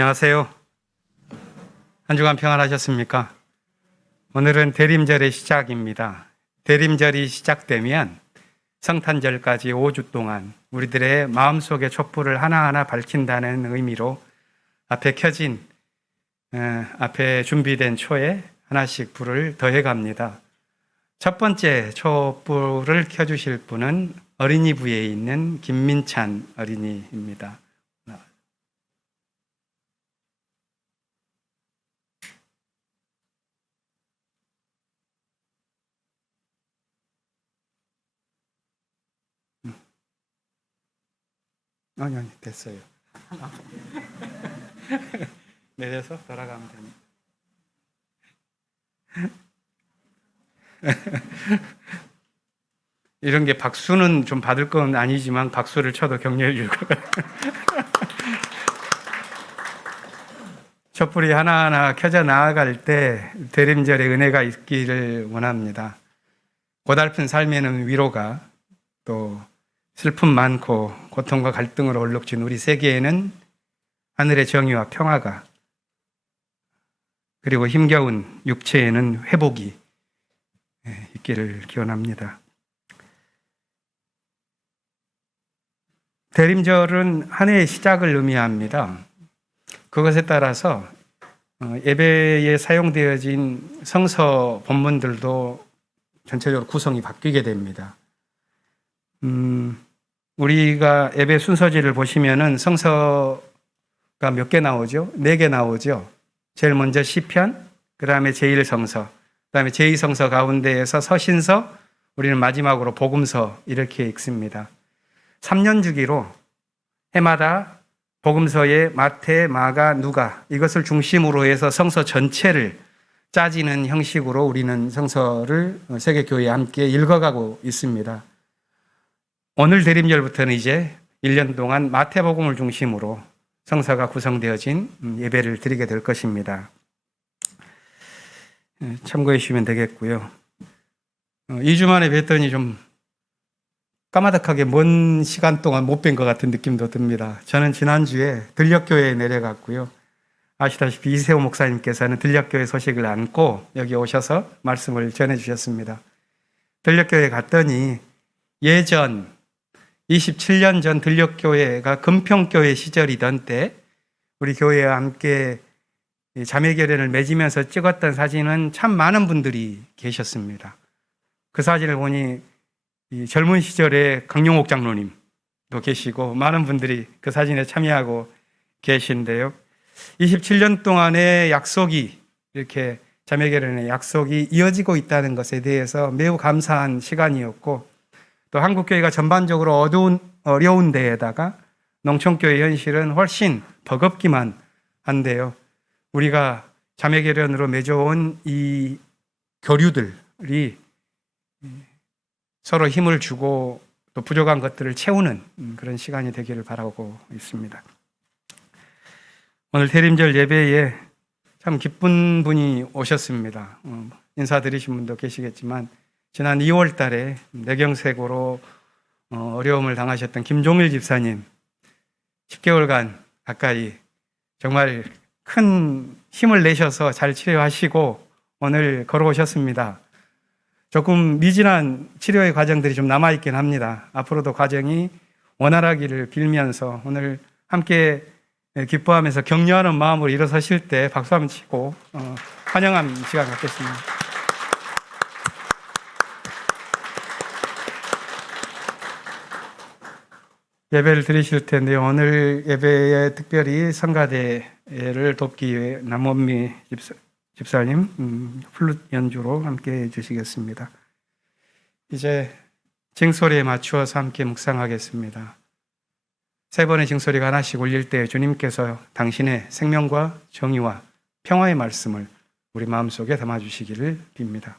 안녕하세요. 한 주간 평안하셨습니까? 오늘은 대림절의 시작입니다. 대림절이 시작되면 성탄절까지 5주 동안 우리들의 마음속의 촛불을 하나하나 밝힌다는 의미로 앞에 준비된 초에 하나씩 불을 더해갑니다. 첫 번째 촛불을 켜주실 분은 어린이부에 있는 김민찬 어린이입니다. 아니, 됐어요. 내려서 돌아가면 됩니다. 이런 게 박수는 좀 받을 건 아니지만 박수를 쳐도 격려해 줄 것 같아요. 촛불이 하나하나 켜져 나아갈 때 대림절의 은혜가 있기를 원합니다. 고달픈 삶에는 위로가, 또 슬픔 많고 고통과 갈등으로 얼룩진 우리 세계에는 하늘의 정의와 평화가, 그리고 힘겨운 육체에는 회복이 있기를 기원합니다. 대림절은 한 해의 시작을 의미합니다. 그것에 따라서 예배에 사용되어진 성서 본문들도 전체적으로 구성이 바뀌게 됩니다. 우리가 예배 순서지를 보시면은 성서가 몇 개 나오죠? 4개 나오죠. 제일 먼저 시편, 그 다음에 제1성서, 그 다음에 제2성서 가운데에서 서신서, 우리는 마지막으로 복음서 이렇게 읽습니다. 3년 주기로 해마다 복음서의 마태, 마가, 누가 이것을 중심으로 해서 성서 전체를 짜지는 형식으로 우리는 성서를 세계교회에 함께 읽어가고 있습니다. 오늘 대림절부터는 이제 1년 동안 마태복음을 중심으로 성서가 구성되어진 예배를 드리게 될 것입니다. 참고해 주시면 되겠고요. 2주 만에 뵀더니 좀 까마득하게 먼 시간 동안 못 뵌 것 같은 느낌도 듭니다. 저는 지난주에 들녘교회에 내려갔고요. 아시다시피 이세호 목사님께서는 들녘교회 소식을 안고 여기 오셔서 말씀을 전해주셨습니다. 들녘교회 갔더니 예전 27년 전 들녘교회가 금평교회 시절이던 때 우리 교회와 함께 자매결연을 맺으면서 찍었던 사진은 참 많은 분들이 계셨습니다. 그 사진을 보니 젊은 시절에 강용옥 장로님도 계시고 많은 분들이 그 사진에 참여하고 계신데요. 27년 동안의 약속이, 이렇게 자매결연의 약속이 이어지고 있다는 것에 대해서 매우 감사한 시간이었고, 또 한국교회가 전반적으로 어려운 데에다가 농촌교회 현실은 훨씬 버겁기만 한데요. 우리가 자매결연으로 맺어온 이 교류들이 서로 힘을 주고 또 부족한 것들을 채우는 그런 시간이 되기를 바라고 있습니다. 오늘 대림절 예배에 참 기쁜 분이 오셨습니다. 인사드리신 분도 계시겠지만 지난 2월 달에 뇌경색으로 어려움을 당하셨던 김종일 집사님, 10개월간 가까이 정말 큰 힘을 내셔서 잘 치료하시고 오늘 걸어오셨습니다. 조금 미진한 치료의 과정들이 좀 남아있긴 합니다. 앞으로도 과정이 원활하기를 빌면서 오늘 함께 기뻐하면서 격려하는 마음으로 일어서실 때 박수 한번 치고 환영하는 시간 갖겠습니다. 예배를 드리실 텐데요. 오늘 예배에 특별히 성가대를 돕기 위해 남원미 집사님 플룻 연주로 함께 해주시겠습니다. 이제 징소리에 맞추어서 함께 묵상하겠습니다. 세 번의 징소리가 하나씩 울릴 때 주님께서 당신의 생명과 정의와 평화의 말씀을 우리 마음속에 담아주시기를 빕니다.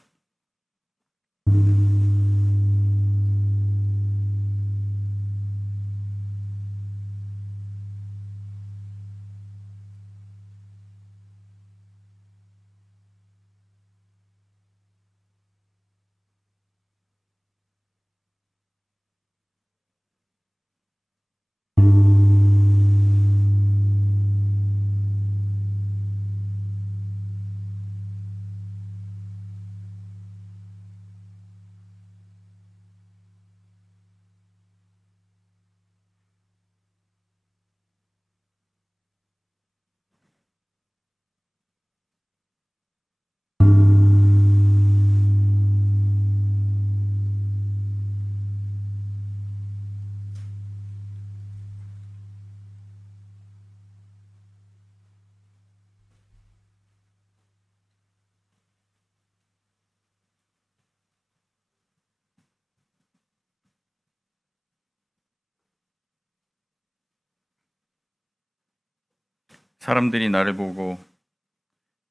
사람들이 나를 보고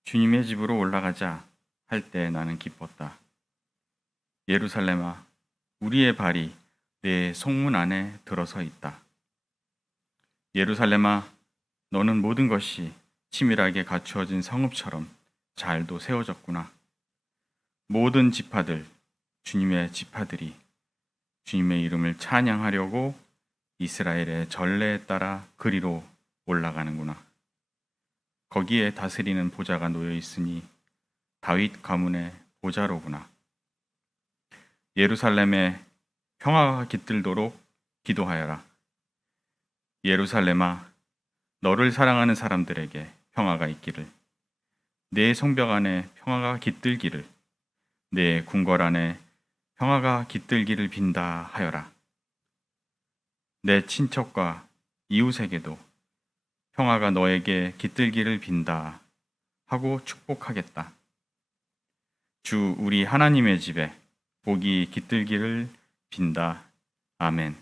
주님의 집으로 올라가자 할 때 나는 기뻤다. 예루살렘아, 우리의 발이 내 성문 안에 들어서 있다. 예루살렘아, 너는 모든 것이 치밀하게 갖추어진 성읍처럼 잘도 세워졌구나. 모든 지파들, 주님의 지파들이 주님의 이름을 찬양하려고 이스라엘의 전례에 따라 그리로 올라가는구나. 거기에 다스리는 보좌가 놓여 있으니 다윗 가문의 보좌로구나. 예루살렘에 평화가 깃들도록 기도하여라. 예루살렘아, 너를 사랑하는 사람들에게 평화가 있기를, 내 성벽 안에 평화가 깃들기를, 내 궁궐 안에 평화가 깃들기를 빈다 하여라. 내 친척과 이웃에게도 평화가 너에게 깃들기를 빈다 하고 축복하겠다. 주 우리 하나님의 집에 복이 깃들기를 빈다. 아멘.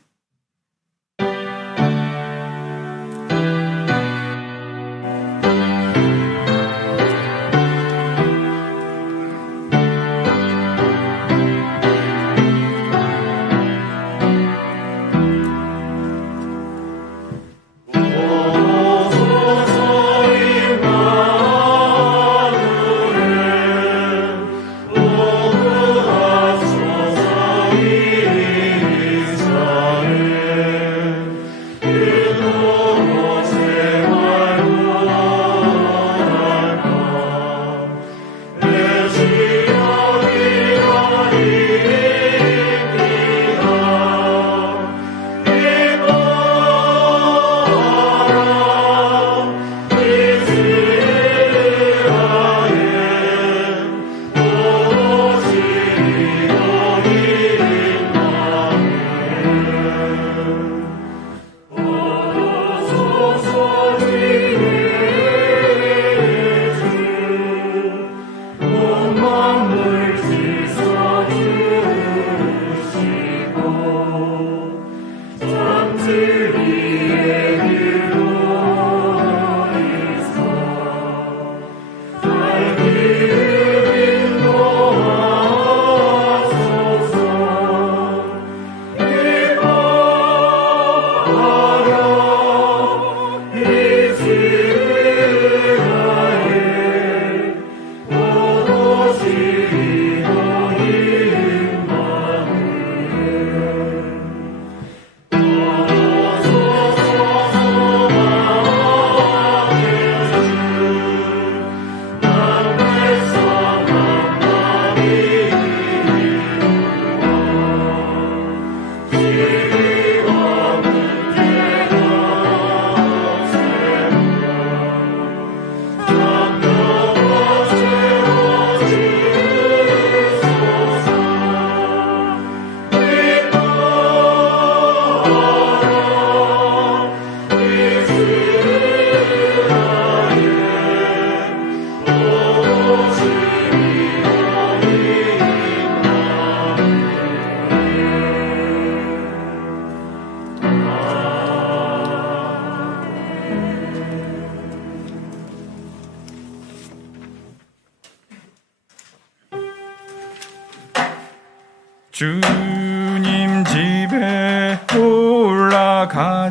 주님 집에 올라가자,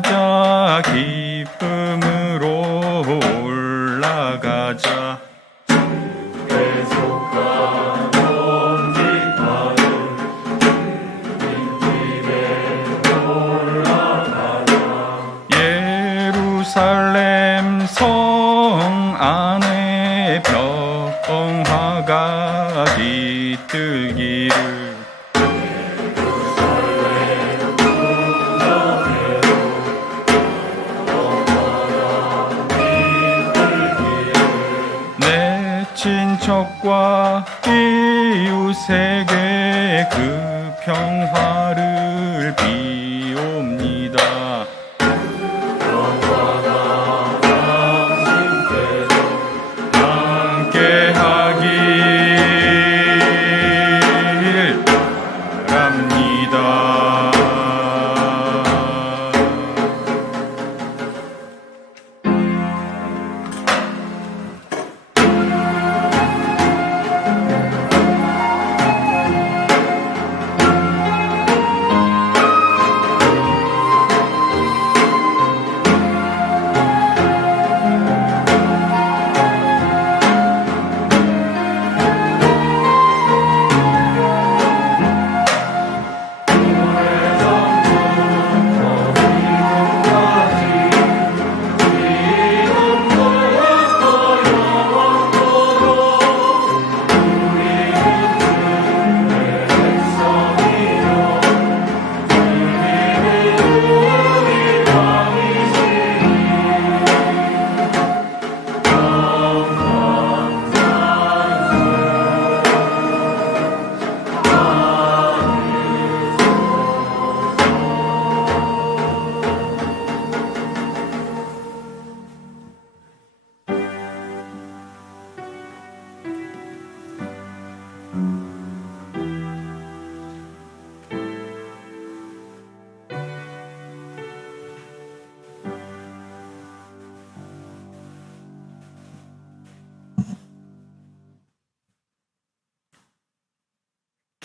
기쁨으로 올라가자. 주께 속한 온 지파들, 주님 집에 올라가자. 예루살렘 성 안에 평화가 깃들기를, 친척과 이웃에게 그 평화를 비옵니다. 평화가 당신께도 함께하길 바랍니다.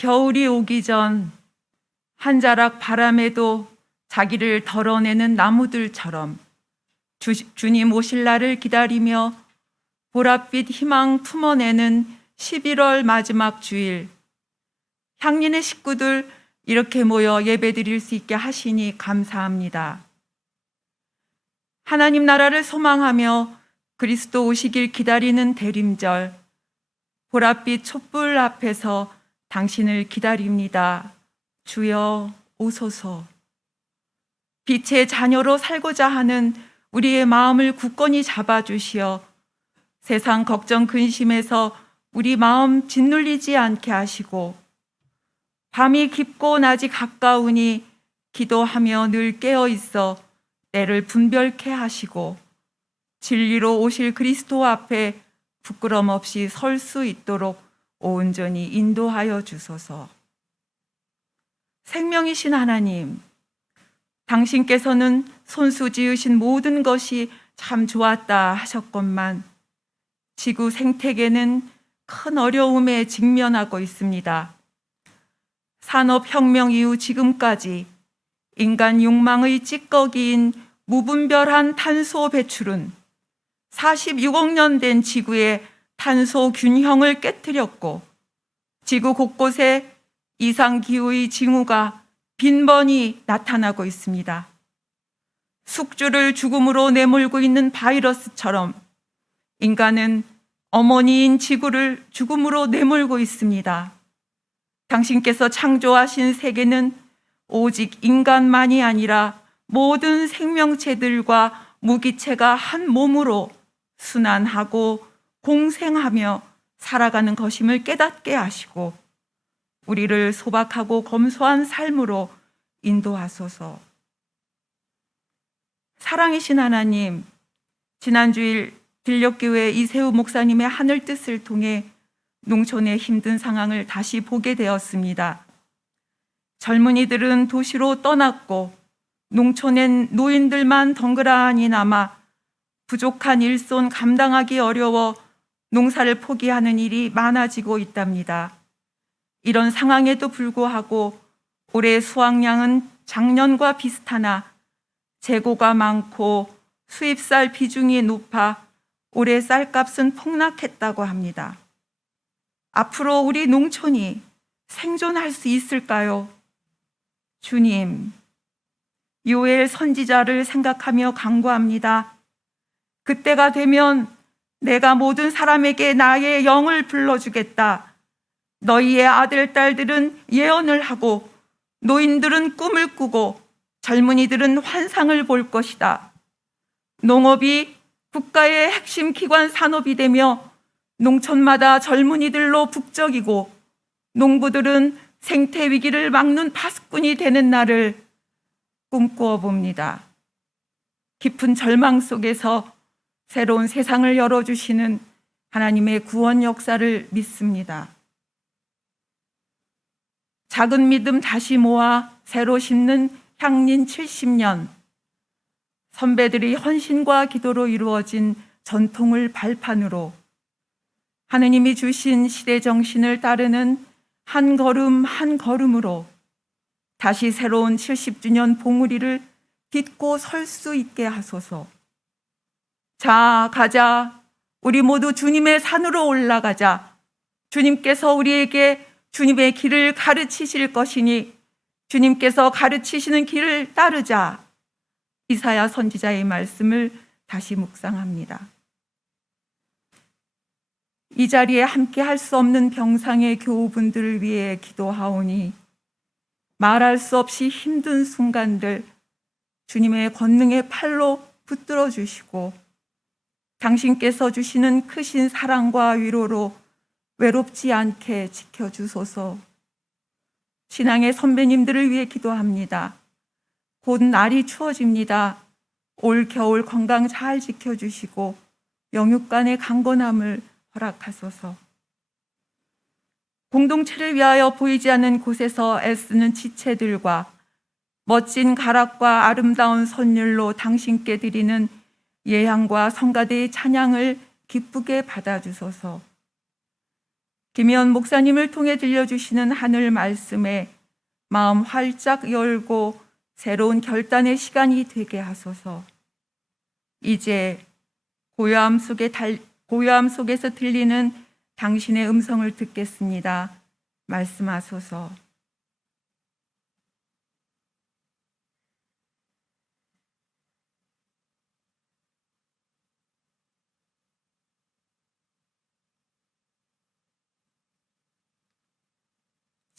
겨울이 오기 전 한 자락 바람에도 자기를 덜어내는 나무들처럼 주님 오실 날을 기다리며 보랏빛 희망 품어내는 11월 마지막 주일, 향린의 식구들 이렇게 모여 예배드릴 수 있게 하시니 감사합니다. 하나님 나라를 소망하며 그리스도 오시길 기다리는 대림절, 보랏빛 촛불 앞에서 당신을 기다립니다. 주여 오소서. 빛의 자녀로 살고자 하는 우리의 마음을 굳건히 잡아주시어 세상 걱정 근심에서 우리 마음 짓눌리지 않게 하시고 밤이 깊고 낮이 가까우니 기도하며 늘 깨어 있어 때를 분별케 하시고 진리로 오실 그리스도 앞에 부끄럼 없이 설 수 있도록 온전히 인도하여 주소서. 생명이신 하나님, 당신께서는 손수 지으신 모든 것이 참 좋았다 하셨건만 지구 생태계는 큰 어려움에 직면하고 있습니다. 산업혁명 이후 지금까지 인간 욕망의 찌꺼기인 무분별한 탄소 배출은 46억 년 된 지구의 탄소 균형을 깨뜨렸고 지구 곳곳에 이상기후의 징후가 빈번히 나타나고 있습니다. 숙주를 죽음으로 내몰고 있는 바이러스처럼 인간은 어머니인 지구를 죽음으로 내몰고 있습니다. 당신께서 창조하신 세계는 오직 인간만이 아니라 모든 생명체들과 무기체가 한 몸으로 순환하고 공생하며 살아가는 것임을 깨닫게 하시고 우리를 소박하고 검소한 삶으로 인도하소서. 사랑이신 하나님, 지난주일 들녘교회 이세우 목사님의 하늘 뜻을 통해 농촌의 힘든 상황을 다시 보게 되었습니다. 젊은이들은 도시로 떠났고 농촌엔 노인들만 덩그러니 남아 부족한 일손 감당하기 어려워 농사를 포기하는 일이 많아지고 있답니다. 이런 상황에도 불구하고 올해 수확량은 작년과 비슷하나 재고가 많고 수입쌀 비중이 높아 올해 쌀값은 폭락했다고 합니다. 앞으로 우리 농촌이 생존할 수 있을까요? 주님, 요엘 선지자를 생각하며 간구합니다. 그때가 되면 내가 모든 사람에게 나의 영을 불러주겠다. 너희의 아들, 딸들은 예언을 하고 노인들은 꿈을 꾸고 젊은이들은 환상을 볼 것이다. 농업이 국가의 핵심 기관 산업이 되며 농촌마다 젊은이들로 북적이고 농부들은 생태 위기를 막는 파수꾼이 되는 날을 꿈꾸어 봅니다. 깊은 절망 속에서 새로운 세상을 열어주시는 하나님의 구원 역사를 믿습니다. 작은 믿음 다시 모아 새로 심는 향린 70년, 선배들의 헌신과 기도로 이루어진 전통을 발판으로 하느님이 주신 시대 정신을 따르는 한 걸음 한 걸음으로 다시 새로운 70주년 봉우리를 딛고 설 수 있게 하소서. 자, 가자. 우리 모두 주님의 산으로 올라가자. 주님께서 우리에게 주님의 길을 가르치실 것이니 주님께서 가르치시는 길을 따르자. 이사야 선지자의 말씀을 다시 묵상합니다. 이 자리에 함께 할 수 없는 병상의 교우분들을 위해 기도하오니 말할 수 없이 힘든 순간들 주님의 권능의 팔로 붙들어 주시고 당신께서 주시는 크신 사랑과 위로로 외롭지 않게 지켜주소서. 신앙의 선배님들을 위해 기도합니다. 곧 날이 추워집니다. 올 겨울 건강 잘 지켜주시고 영육간의 강건함을 허락하소서. 공동체를 위하여 보이지 않는 곳에서 애쓰는 지체들과 멋진 가락과 아름다운 선율로 당신께 드리는 예향과 성가대의 찬양을 기쁘게 받아주소서. 김현 목사님을 통해 들려주시는 하늘 말씀에 마음 활짝 열고 새로운 결단의 시간이 되게 하소서. 이제 고요함 속에서 들리는 당신의 음성을 듣겠습니다. 말씀하소서.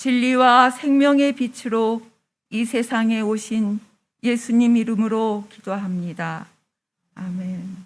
진리와 생명의 빛으로 이 세상에 오신 예수님 이름으로 기도합니다. 아멘.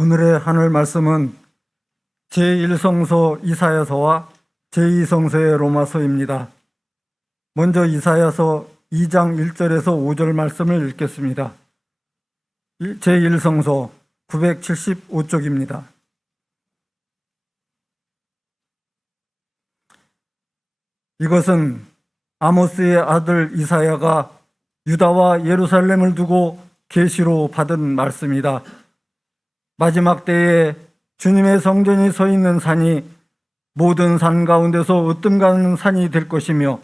오늘의 하늘 말씀은 제1성서 이사야서와 제2성서의 로마서입니다. 먼저 이사야서 2장 1절에서 5절 말씀을 읽겠습니다. 제1성서 975쪽입니다. 이것은 아모스의 아들 이사야가 유다와 예루살렘을 두고 계시로 받은 말씀이다. 마지막 때에 주님의 성전이 서 있는 산이 모든 산 가운데서 으뜸가는 산이 될 것이며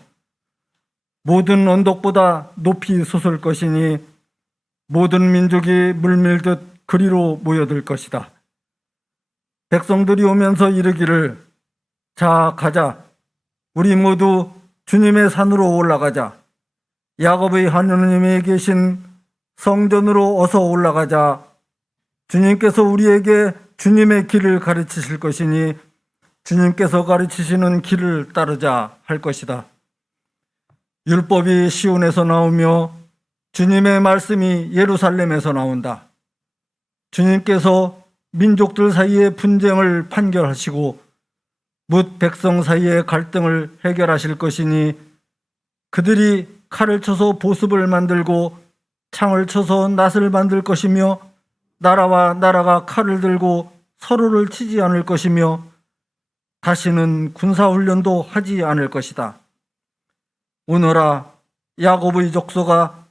모든 언덕보다 높이 솟을 것이니 모든 민족이 물밀듯 그리로 모여들 것이다. 백성들이 오면서 이르기를 자 가자 우리 모두 주님의 산으로 올라가자 야곱의 하느님이 계신 성전으로 어서 올라가자 주님께서 우리에게 주님의 길을 가르치실 것이니 주님께서 가르치시는 길을 따르자 할 것이다. 율법이 시온에서 나오며 주님의 말씀이 예루살렘에서 나온다. 주님께서 민족들 사이의 분쟁을 판결하시고 뭇 백성 사이의 갈등을 해결하실 것이니 그들이 칼을 쳐서 보습을 만들고 창을 쳐서 낫을 만들 것이며 나라와 나라가 칼을 들고 서로를 치지 않을 것이며 다시는 군사훈련도 하지 않을 것이다. 오너라 야곱의 족속아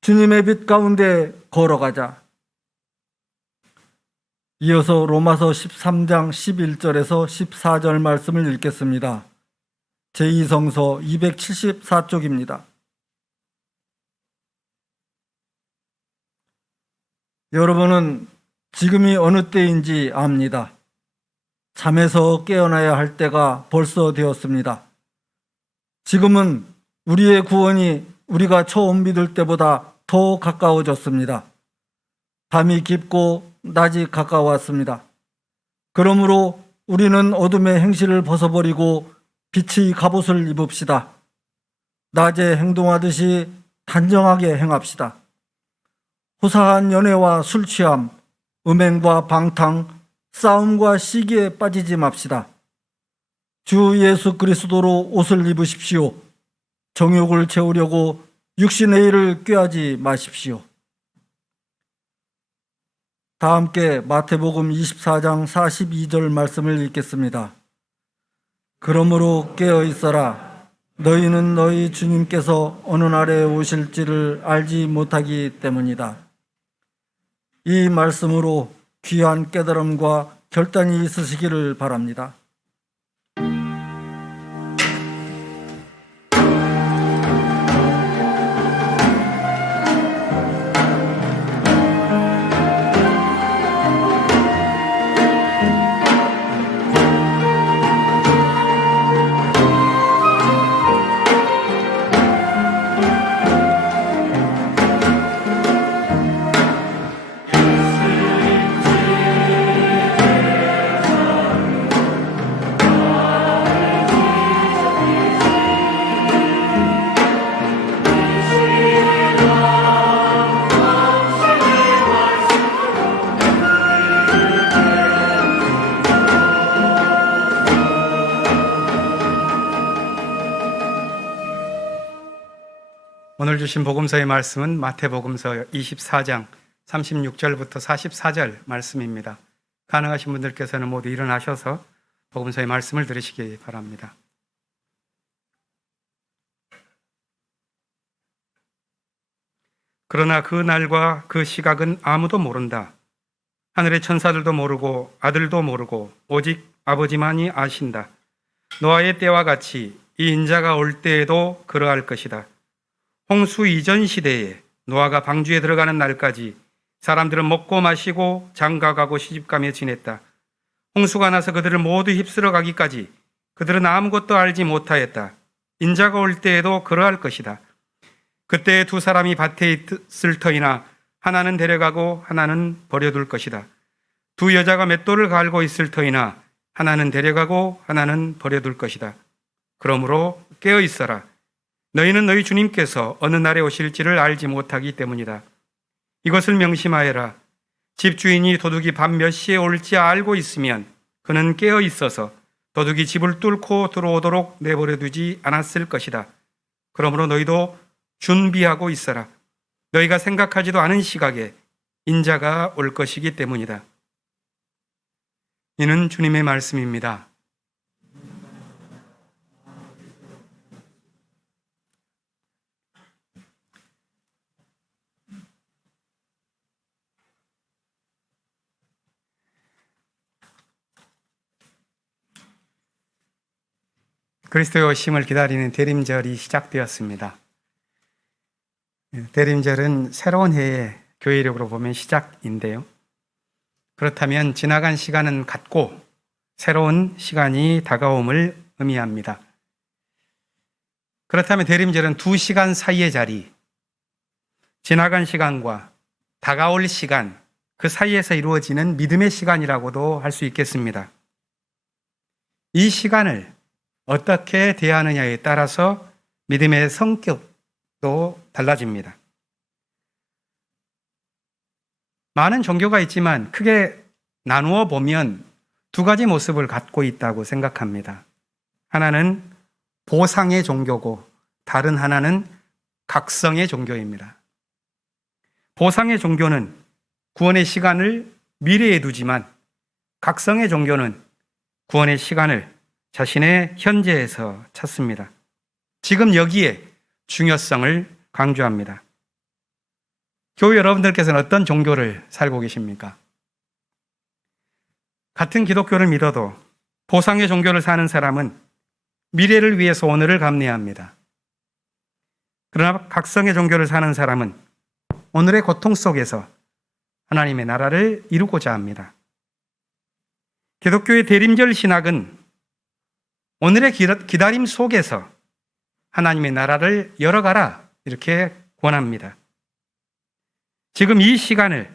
주님의 빛 가운데 걸어가자. 이어서 로마서 13장 11절에서 14절 말씀을 읽겠습니다. 제2성서 274쪽입니다. 여러분은 지금이 어느 때인지 압니다. 잠에서 깨어나야 할 때가 벌써 되었습니다. 지금은 우리의 구원이 우리가 처음 믿을 때보다 더 가까워졌습니다. 밤이 깊고 낮이 가까웠습니다. 그러므로 우리는 어둠의 행실을 벗어버리고 빛의 갑옷을 입읍시다. 낮에 행동하듯이 단정하게 행합시다. 호사한 연애와 술 취함, 음행과 방탕, 싸움과 시기에 빠지지 맙시다. 주 예수 그리스도로 옷을 입으십시오. 정욕을 채우려고 육신의 일을 꾀하지 마십시오. 다 함께 마태복음 24장 42절 말씀을 읽겠습니다. 그러므로 깨어 있어라. 너희는 너희 주님께서 어느 날에 오실지를 알지 못하기 때문이다. 이 말씀으로 귀한 깨달음과 결단이 있으시기를 바랍니다. 오늘 주신 복음서의 말씀은 마태복음서 24장 36절부터 44절 말씀입니다. 가능하신 분들께서는 모두 일어나셔서 복음서의 말씀을 들으시기 바랍니다. 그러나 그 날과 그 시각은 아무도 모른다. 하늘의 천사들도 모르고 아들도 모르고 오직 아버지만이 아신다. 노아의 때와 같이 이 인자가 올 때에도 그러할 것이다. 홍수 이전 시대에 노아가 방주에 들어가는 날까지 사람들은 먹고 마시고 장가가고 시집가며 지냈다. 홍수가 나서 그들을 모두 휩쓸어 가기까지 그들은 아무것도 알지 못하였다. 인자가 올 때에도 그러할 것이다. 그때 두 사람이 밭에 있을 터이나 하나는 데려가고 하나는 버려둘 것이다. 두 여자가 맷돌을 갈고 있을 터이나 하나는 데려가고 하나는 버려둘 것이다. 그러므로 깨어 있어라. 너희는 너희 주님께서 어느 날에 오실지를 알지 못하기 때문이다. 이것을 명심하여라. 집주인이 도둑이 밤 몇 시에 올지 알고 있으면 그는 깨어 있어서 도둑이 집을 뚫고 들어오도록 내버려 두지 않았을 것이다. 그러므로 너희도 준비하고 있어라. 너희가 생각하지도 않은 시각에 인자가 올 것이기 때문이다. 이는 주님의 말씀입니다. 그리스도의 오심을 기다리는 대림절이 시작되었습니다. 대림절은 새로운 해의 교회력으로 보면 시작인데요. 그렇다면 지나간 시간은 같고 새로운 시간이 다가옴을 의미합니다. 그렇다면 대림절은 2시간 사이의 자리, 지나간 시간과 다가올 시간, 그 사이에서 이루어지는 믿음의 시간이라고도 할 수 있겠습니다. 이 시간을 어떻게 대하느냐에 따라서 믿음의 성격도 달라집니다. 많은 종교가 있지만 크게 나누어 보면 2가지 모습을 갖고 있다고 생각합니다. 하나는 보상의 종교고 다른 하나는 각성의 종교입니다. 보상의 종교는 구원의 시간을 미래에 두지만 각성의 종교는 구원의 시간을 자신의 현재에서 찾습니다. 지금 여기에 중요성을 강조합니다. 교회 여러분들께서는 어떤 종교를 살고 계십니까? 같은 기독교를 믿어도 보상의 종교를 사는 사람은 미래를 위해서 오늘을 감내합니다. 그러나 각성의 종교를 사는 사람은 오늘의 고통 속에서 하나님의 나라를 이루고자 합니다. 기독교의 대림절 신학은 오늘의 기다림 속에서 하나님의 나라를 열어가라 이렇게 권합니다. 지금 이 시간을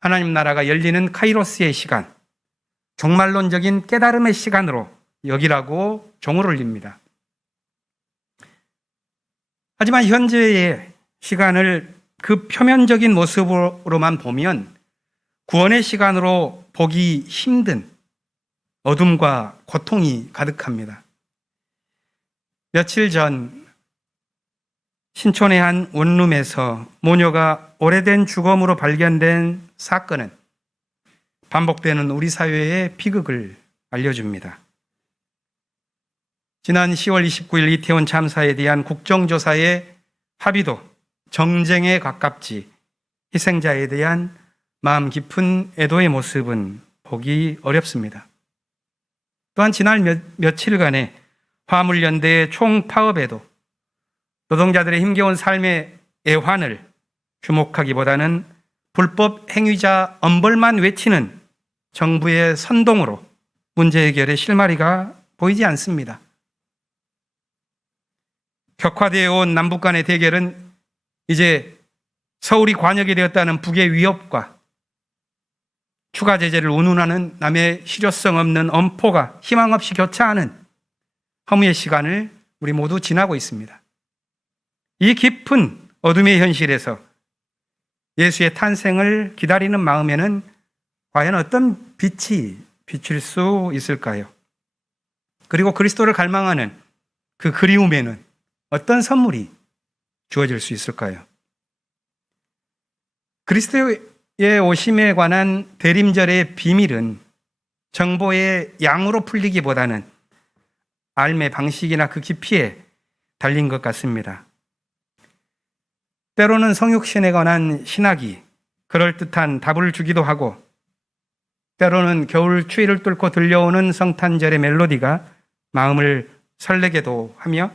하나님 나라가 열리는 카이로스의 시간, 종말론적인 깨달음의 시간으로 여기라고 종을 올립니다. 하지만 현재의 시간을 그 표면적인 모습으로만 보면 구원의 시간으로 보기 힘든 어둠과 고통이 가득합니다. 며칠 전 신촌의 한 원룸에서 모녀가 오래된 주검으로 발견된 사건은 반복되는 우리 사회의 비극을 알려줍니다. 지난 10월 29일 이태원 참사에 대한 국정조사의 합의도 정쟁에 가깝지 희생자에 대한 마음 깊은 애도의 모습은 보기 어렵습니다. 또한 지난 며칠간의 화물연대의 총파업에도 노동자들의 힘겨운 삶의 애환을 주목하기보다는 불법 행위자 엄벌만 외치는 정부의 선동으로 문제 해결의 실마리가 보이지 않습니다. 격화되어 온 남북 간의 대결은 이제 서울이 관역이 되었다는 북의 위협과 추가 제재를 운운하는 남의 실효성 없는 엄포가 희망 없이 교차하는 허무의 시간을 우리 모두 지나고 있습니다. 이 깊은 어둠의 현실에서 예수의 탄생을 기다리는 마음에는 과연 어떤 빛이 비칠 수 있을까요? 그리고 그리스도를 갈망하는 그 그리움에는 어떤 선물이 주어질 수 있을까요? 그리스도의 오심에 관한 대림절의 비밀은 정보의 양으로 풀리기보다는 삶의 방식이나 그 깊이에 달린 것 같습니다. 때로는 성육신에 관한 신학이 그럴듯한 답을 주기도 하고, 때로는 겨울 추위를 뚫고 들려오는 성탄절의 멜로디가 마음을 설레게도 하며,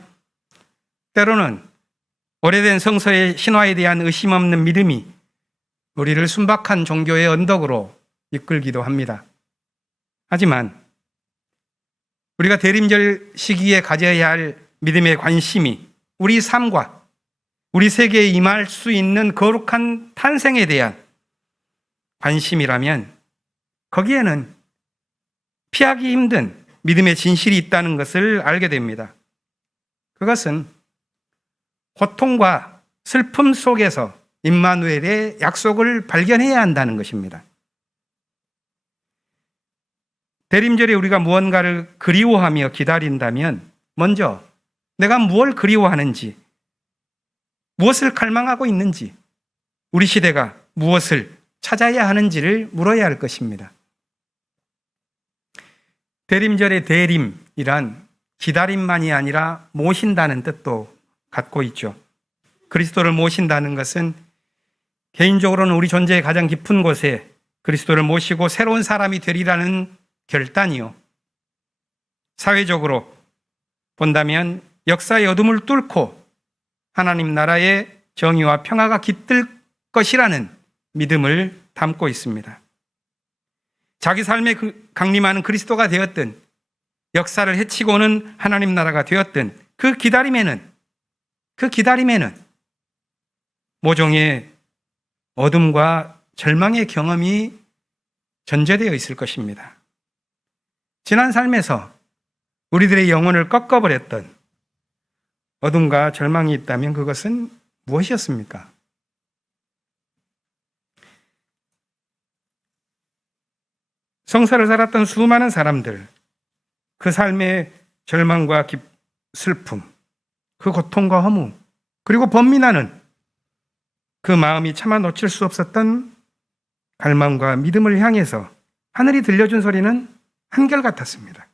때로는 오래된 성서의 신화에 대한 의심 없는 믿음이 우리를 순박한 종교의 언덕으로 이끌기도 합니다. 하지만 우리가 대림절 시기에 가져야 할 믿음의 관심이 우리 삶과 우리 세계에 임할 수 있는 거룩한 탄생에 대한 관심이라면 거기에는 피하기 힘든 믿음의 진실이 있다는 것을 알게 됩니다. 그것은 고통과 슬픔 속에서 임마누엘의 약속을 발견해야 한다는 것입니다. 대림절에 우리가 무언가를 그리워하며 기다린다면 먼저 내가 무엇을 그리워하는지, 무엇을 갈망하고 있는지, 우리 시대가 무엇을 찾아야 하는지를 물어야 할 것입니다. 대림절의 대림이란 기다림만이 아니라 모신다는 뜻도 갖고 있죠. 그리스도를 모신다는 것은 개인적으로는 우리 존재의 가장 깊은 곳에 그리스도를 모시고 새로운 사람이 되리라는 결단이요. 사회적으로 본다면 역사의 어둠을 뚫고 하나님 나라의 정의와 평화가 깃들 것이라는 믿음을 담고 있습니다. 자기 삶에 강림하는 그리스도가 되었든 역사를 헤치고 오는 하나님 나라가 되었든 그 기다림에는 모종의 어둠과 절망의 경험이 전제되어 있을 것입니다. 지난 삶에서 우리들의 영혼을 꺾어버렸던 어둠과 절망이 있다면 그것은 무엇이었습니까? 성사를 살았던 수많은 사람들, 그 삶의 절망과 슬픔, 그 고통과 허무, 그리고 번민하는 그 마음이 차마 놓칠 수 없었던 갈망과 믿음을 향해서 하늘이 들려준 소리는 한결같았습니다.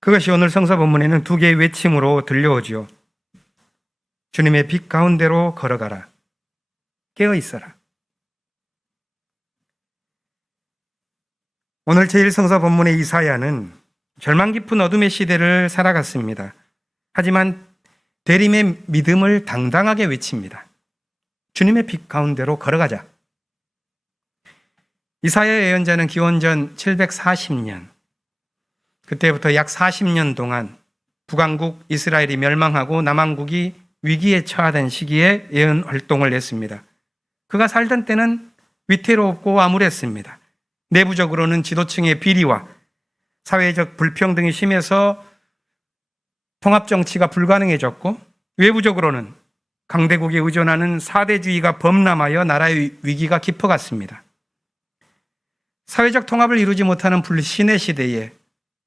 그것이 오늘 성서 본문에는 두 개의 외침으로 들려오지요. 주님의 빛 가운데로 걸어가라. 깨어 있어라. 오늘 제1성서 본문의 이사야는 절망 깊은 어둠의 시대를 살아갔습니다. 하지만 대림의 믿음을 당당하게 외칩니다. 주님의 빛 가운데로 걸어가자. 이사야 예언자는 기원전 740년, 그때부터 약 40년 동안 북왕국 이스라엘이 멸망하고 남왕국이 위기에 처하던 시기에 예언 활동을 했습니다. 그가 살던 때는 위태롭고 암울했습니다. 내부적으로는 지도층의 비리와 사회적 불평등이 심해서 통합정치가 불가능해졌고, 외부적으로는 강대국에 의존하는 사대주의가 범람하여 나라의 위기가 깊어갔습니다. 사회적 통합을 이루지 못하는 불신의 시대에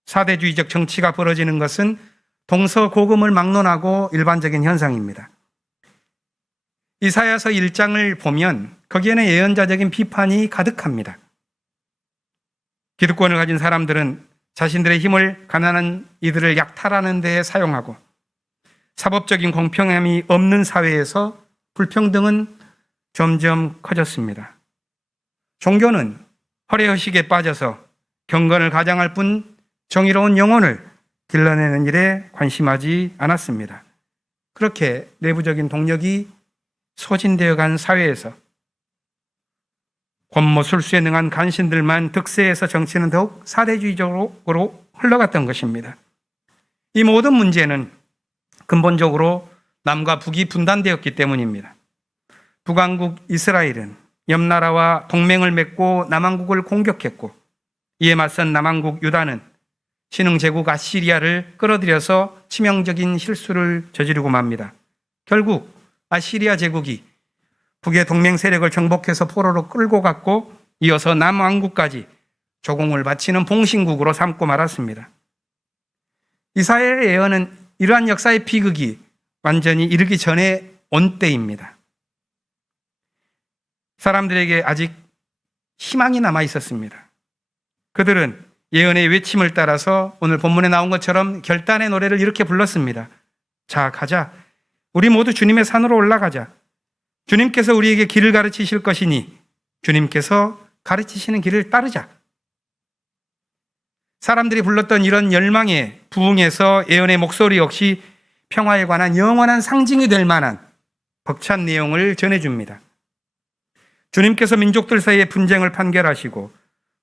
사대주의적 정치가 벌어지는 것은 동서고금을 막론하고 일반적인 현상입니다. 이사야서 1장을 보면 거기에는 예언자적인 비판이 가득합니다. 기득권을 가진 사람들은 자신들의 힘을 가난한 이들을 약탈하는 데에 사용하고, 사법적인 공평함이 없는 사회에서 불평등은 점점 커졌습니다. 종교는 허례허식에 빠져서 경건을 가장할 뿐 정의로운 영혼을 길러내는 일에 관심하지 않았습니다. 그렇게 내부적인 소진되어 간 사회에서 권모술수에 능한 간신들만 득세해서 정치는 더욱 사대주의적으로 흘러갔던 것입니다. 이 모든 문제는 근본적으로 남과 북이 분단되었기 때문입니다. 북왕국 이스라엘은 옆나라와 동맹을 맺고 남왕국을 공격했고, 이에 맞선 남왕국 유다는 신흥제국 아시리아를 끌어들여서 치명적인 실수를 저지르고 맙니다. 결국 아시리아 제국이 북의 동맹 세력을 정복해서 포로로 끌고 갔고, 이어서 남왕국까지 조공을 바치는 봉신국으로 삼고 말았습니다. 이사야의 예언은 이러한 역사의 비극이 완전히 이르기 전에 온 때입니다. 사람들에게 아직 희망이 남아 있었습니다. 그들은 예언의 외침을 따라서 오늘 본문에 나온 것처럼 결단의 노래를 이렇게 불렀습니다. 자, 가자. 우리 모두 주님의 산으로 올라가자. 주님께서 우리에게 길을 가르치실 것이니 주님께서 가르치시는 길을 따르자. 사람들이 불렀던 이런 열망의 부흥에서 예언의 목소리 역시 평화에 관한 영원한 상징이 될 만한 벅찬 내용을 전해줍니다. 주님께서 민족들 사이의 분쟁을 판결하시고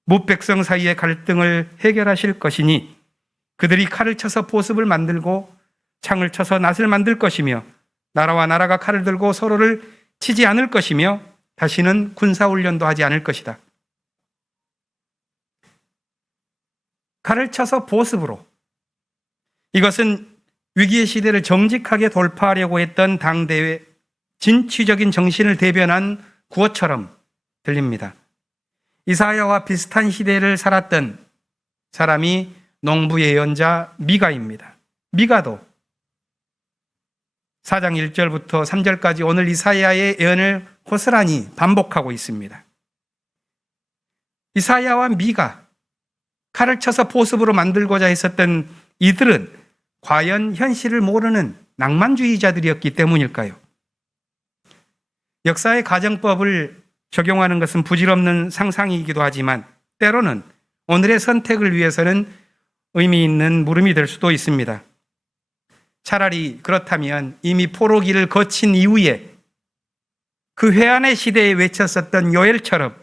무백성 사이의 갈등을 해결하실 것이니 그들이 칼을 쳐서 보습을 만들고 창을 쳐서 낫을 만들 것이며 나라와 나라가 칼을 들고 서로를 치지 않을 것이며 다시는 군사훈련도 하지 않을 것이다. 칼을 쳐서 보습으로, 이것은 위기의 시대를 정직하게 돌파하려고 했던 당대의 진취적인 정신을 대변한 구어처럼 들립니다. 이사야와 비슷한 시대를 살았던 사람이 농부 예언자 미가입니다. 미가도 4장 1절부터 3절까지 오늘 이사야의 예언을 고스란히 반복하고 있습니다. 이사야와 미가, 칼을 쳐서 보습으로 만들고자 했었던 이들은 과연 현실을 모르는 낭만주의자들이었기 때문일까요? 역사의 가정법을 적용하는 것은 부질없는 상상이기도 하지만 때로는 오늘의 선택을 위해서는 의미 있는 물음이 될 수도 있습니다. 차라리 그렇다면 이미 포로기를 거친 이후에 그 회한의 시대에 외쳤었던 요엘처럼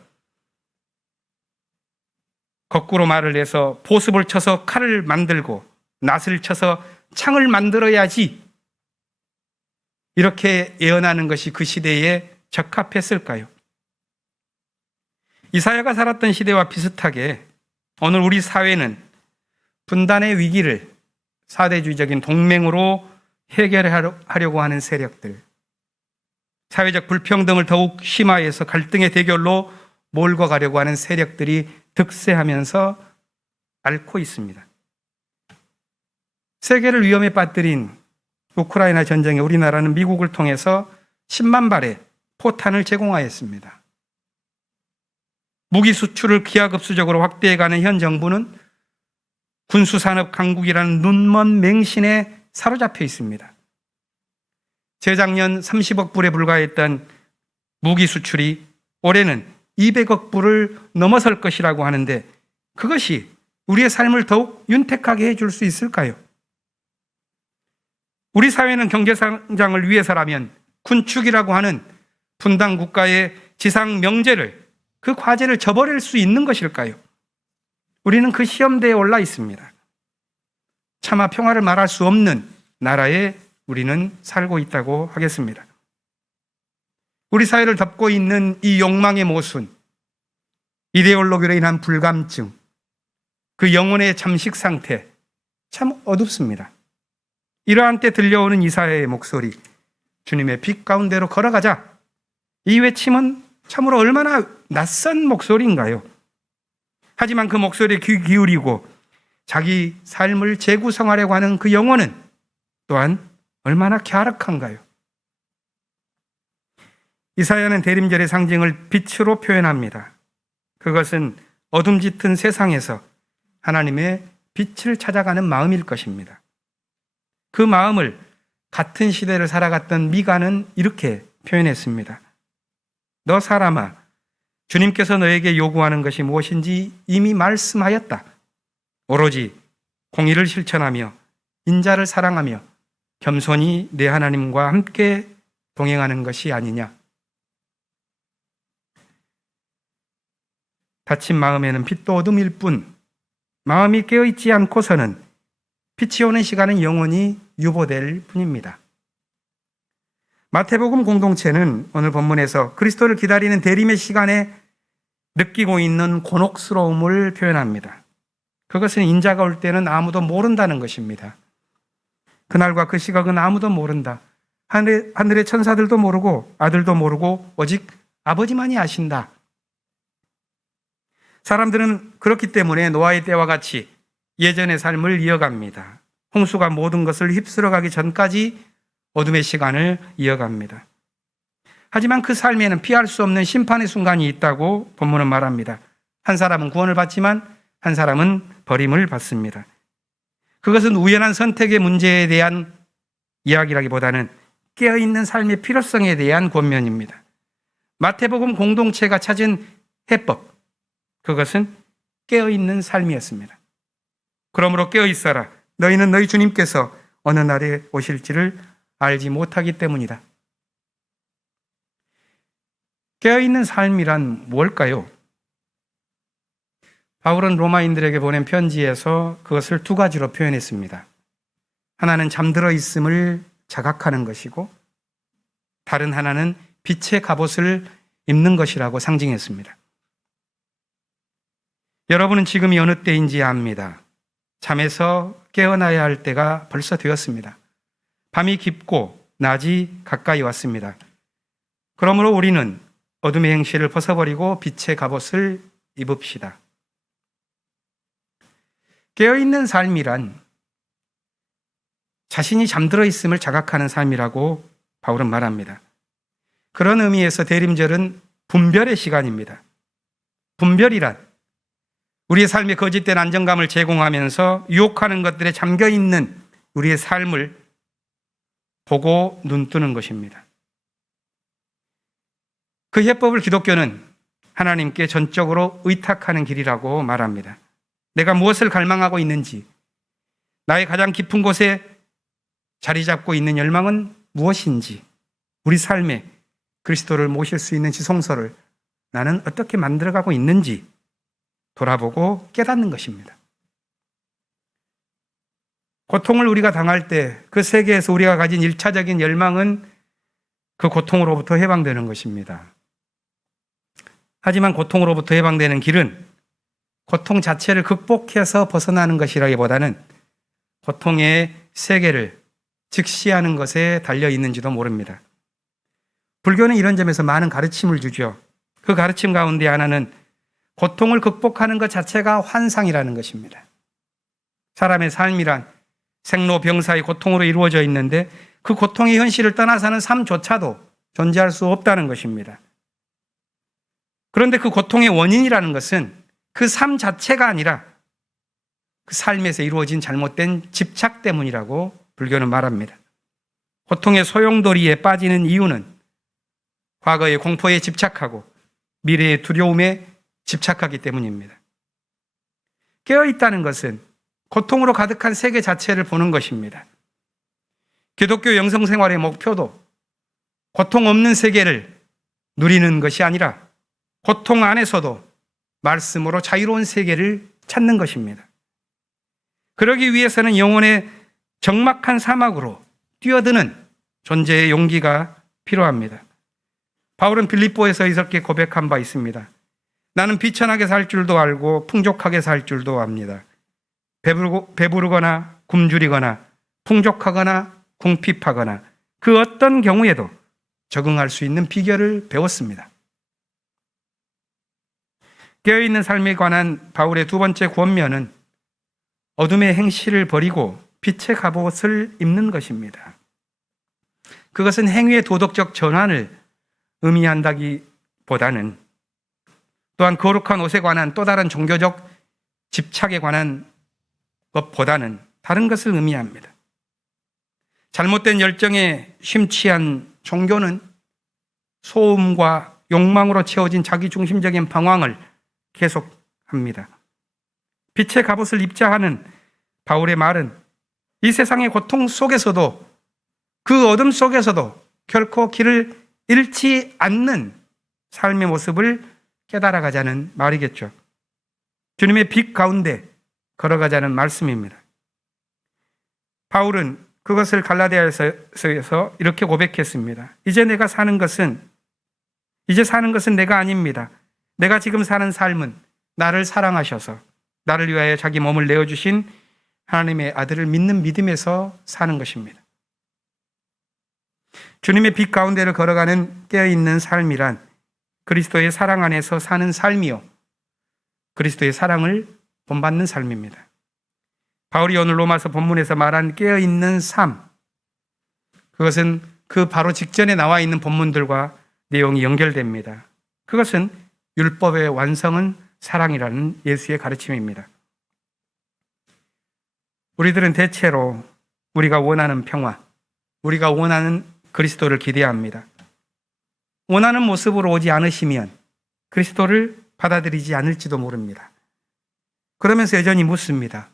거꾸로 말을 해서 보습을 쳐서 칼을 만들고 낫을 쳐서 창을 만들어야지, 이렇게 예언하는 것이 그 시대에 적합했을까요? 이사야가 살았던 시대와 비슷하게 오늘 우리 사회는 분단의 위기를 사대주의적인 동맹으로 해결하려고 하는 세력들, 사회적 불평등을 더욱 심화해서 갈등의 대결로 몰고 가려고 하는 세력들이 득세하면서 앓고 있습니다. 세계를 위험에 빠뜨린 우크라이나 전쟁에 우리나라는 미국을 통해서 10만 발의 포탄을 제공하였습니다. 무기 수출을 기하급수적으로 확대해가는 현 정부는 군수산업 강국이라는 눈먼 맹신에 사로잡혀 있습니다. 재작년 30억 불에 불과했던 무기 수출이 올해는 200억 불을 넘어설 것이라고 하는데 그것이 우리의 삶을 더욱 윤택하게 해줄 수 있을까요? 우리 사회는 경제성장을 위해서라면 군축이라고 하는 분단 국가의 지상 명제를, 그 과제를 저버릴 수 있는 것일까요? 우리는 그 시험대에 올라 있습니다. 차마 평화를 말할 수 없는 나라에 우리는 살고 있다고 하겠습니다. 우리 사회를 덮고 있는 이 욕망의 모순, 이데올로기로 인한 불감증, 그 영혼의 잠식 상태, 참 어둡습니다. 이러한 때 들려오는 이사야의 목소리, 주님의 빛 가운데로 걸어가자, 이 외침은 참으로 얼마나 낯선 목소리인가요? 하지만 그 목소리에 귀 기울이고 자기 삶을 재구성하려고 하는 그 영혼은 또한 얼마나 갸륵한가요? 이사야는 대림절의 상징을 빛으로 표현합니다. 그것은 어둠 짙은 세상에서 하나님의 빛을 찾아가는 마음일 것입니다. 그 마음을 같은 시대를 살아갔던 미가는 이렇게 표현했습니다. 너 사람아, 주님께서 너에게 요구하는 것이 무엇인지 이미 말씀하였다. 오로지 공의를 실천하며 인자를 사랑하며 겸손히 내 하나님과 함께 동행하는 것이 아니냐. 닫힌 마음에는 빛도 어둠일 뿐, 마음이 깨어있지 않고서는 빛이 오는 시간은 영원히 유보될 뿐입니다. 마태복음 공동체는 오늘 본문에서 그리스도를 기다리는 대림의 시간에 느끼고 있는 곤혹스러움을 표현합니다. 그것은 인자가 올 때는 아무도 모른다는 것입니다. 그날과 그 시각은 아무도 모른다. 하늘의 천사들도 모르고 아들도 모르고 오직 아버지만이 아신다. 사람들은 그렇기 때문에 노아의 때와 같이 예전의 삶을 이어갑니다. 홍수가 모든 것을 휩쓸어가기 전까지 어둠의 시간을 이어갑니다. 하지만 그 삶에는 피할 수 없는 심판의 순간이 있다고 본문은 말합니다. 한 사람은 구원을 받지만 한 사람은 버림을 받습니다. 그것은 우연한 선택의 문제에 대한 이야기라기보다는 깨어있는 삶의 필요성에 대한 권면입니다. 마태복음 공동체가 찾은 해법, 그것은 깨어있는 삶이었습니다. 그러므로 깨어있어라. 너희는 너희 주님께서 어느 날에 오실지를 알지 못하기 때문이다. 깨어있는 삶이란 뭘까요? 바울은 로마인들에게 보낸 편지에서 그것을 두 가지로 표현했습니다. 하나는 잠들어 있음을 자각하는 것이고 다른 하나는 빛의 갑옷을 입는 것이라고 상징했습니다. 여러분은 지금이 어느 때인지 압니다. 잠에서 깨어나야 할 때가 벌써 되었습니다. 밤이 깊고 낮이 가까이 왔습니다. 그러므로 우리는 어둠의 행실을 벗어버리고 빛의 갑옷을 입읍시다. 깨어있는 삶이란 자신이 잠들어 있음을 자각하는 삶이라고 바울은 말합니다. 그런 의미에서 대림절은 분별의 시간입니다. 분별이란 우리의 삶에 거짓된 안정감을 제공하면서 유혹하는 것들에 잠겨있는 우리의 삶을 보고 눈뜨는 것입니다. 그 해법을 기독교는 하나님께 전적으로 의탁하는 길이라고 말합니다. 내가 무엇을 갈망하고 있는지, 나의 가장 깊은 곳에 자리 잡고 있는 열망은 무엇인지, 우리 삶에 그리스도를 모실 수 있는 지성소를 나는 어떻게 만들어가고 있는지 돌아보고 깨닫는 것입니다. 고통을 우리가 당할 때 그 세계에서 우리가 가진 일차적인 열망은 그 고통으로부터 해방되는 것입니다. 하지만 고통으로부터 해방되는 길은 고통 자체를 극복해서 벗어나는 것이라기보다는 고통의 세계를 직시하는 것에 달려 있는지도 모릅니다. 불교는 이런 점에서 많은 가르침을 주죠. 그 가르침 가운데 하나는 고통을 극복하는 것 자체가 환상이라는 것입니다. 사람의 삶이란 생로병사의 고통으로 이루어져 있는데 그 고통의 현실을 떠나서는 삶조차도 존재할 수 없다는 것입니다. 그런데 그 고통의 원인이라는 것은 그 삶 자체가 아니라 그 삶에서 이루어진 잘못된 집착 때문이라고 불교는 말합니다. 고통의 소용돌이에 빠지는 이유는 과거의 공포에 집착하고 미래의 두려움에 집착하기 때문입니다. 깨어있다는 것은 고통으로 가득한 세계 자체를 보는 것입니다. 기독교 영성생활의 목표도 고통 없는 세계를 누리는 것이 아니라 고통 안에서도 말씀으로 자유로운 세계를 찾는 것입니다. 그러기 위해서는 영혼의 적막한 사막으로 뛰어드는 존재의 용기가 필요합니다. 바울은 빌립보에서 이렇게 고백한 바 있습니다. 나는 비천하게 살 줄도 알고 풍족하게 살 줄도 압니다. 배부르거나 굶주리거나 풍족하거나 궁핍하거나 그 어떤 경우에도 적응할 수 있는 비결을 배웠습니다. 깨어있는 삶에 관한 바울의 두 번째 권면은 어둠의 행실을 버리고 빛의 갑옷을 입는 것입니다. 그것은 행위의 도덕적 전환을 의미한다기보다는 또한 거룩한 옷에 관한 또 다른 종교적 집착에 관한 것보다는 다른 것을 의미합니다. 잘못된 열정에 심취한 종교는 소음과 욕망으로 채워진 자기중심적인 방황을 계속합니다. 빛의 갑옷을 입자 하는 바울의 말은 이 세상의 고통 속에서도 그 어둠 속에서도 결코 길을 잃지 않는 삶의 모습을 깨달아가자는 말이겠죠. 주님의 빛 가운데 걸어가자는 말씀입니다. 바울은 그것을 갈라디아서에서 이렇게 고백했습니다. 이제 사는 것은 내가 아닙니다. 내가 지금 사는 삶은 나를 사랑하셔서 나를 위하여 자기 몸을 내어주신 하나님의 아들을 믿는 믿음에서 사는 것입니다. 주님의 빛 가운데를 걸어가는 깨어있는 삶이란 그리스도의 사랑 안에서 사는 삶이요, 그리스도의 사랑을 본받는 삶입니다. 바울이 오늘 로마서 본문에서 말한 깨어있는 삶, 그것은 그 바로 직전에 나와 있는 본문들과 내용이 연결됩니다. 그것은 율법의 완성은 사랑이라는 예수의 가르침입니다. 우리들은 대체로 우리가 원하는 평화, 우리가 원하는 그리스도를 기대합니다. 원하는 모습으로 오지 않으시면 그리스도를 받아들이지 않을지도 모릅니다. 그러면서 여전히 묻습니다.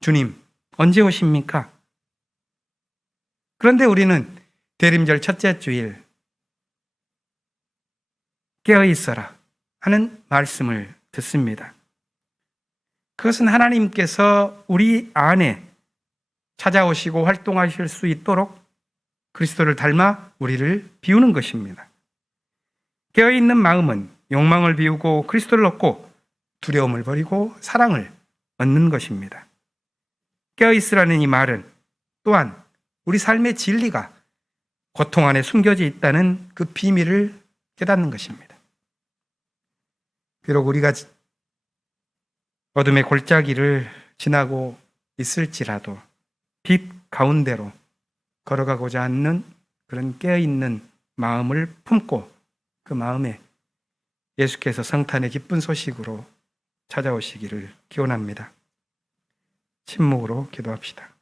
주님, 언제 오십니까? 그런데 우리는 대림절 첫째 주일 깨어있어라 하는 말씀을 듣습니다. 그것은 하나님께서 우리 안에 찾아오시고 활동하실 수 있도록 그리스도를 닮아 우리를 비우는 것입니다. 깨어있는 마음은 욕망을 비우고 그리스도를 얻고 두려움을 버리고 사랑을 얻는 것입니다. 깨어있으라는 이 말은 또한 우리 삶의 진리가 고통 안에 숨겨져 있다는 그 비밀을 깨닫는 것입니다. 비록 우리가 어둠의 골짜기를 지나고 있을지라도 빛 가운데로 걸어가고자 하는 그런 깨어있는 마음을 품고 그 마음에 예수께서 성탄의 기쁜 소식으로 찾아오시기를 기원합니다. 침묵으로 기도합시다.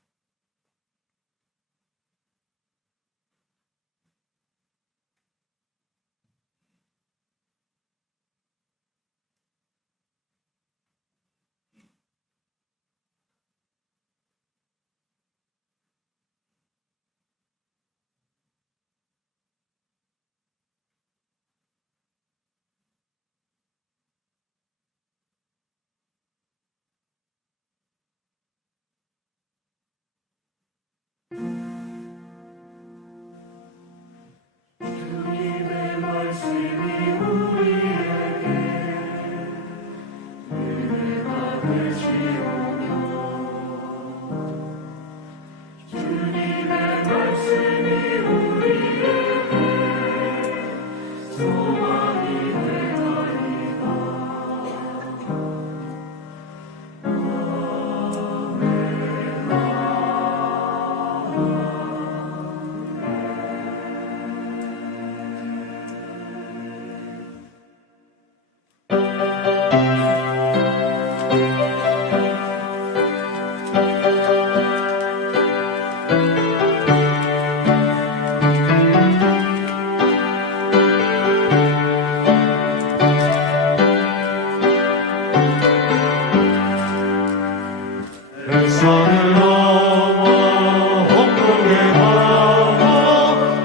별산을 넘어 홍콩에 가고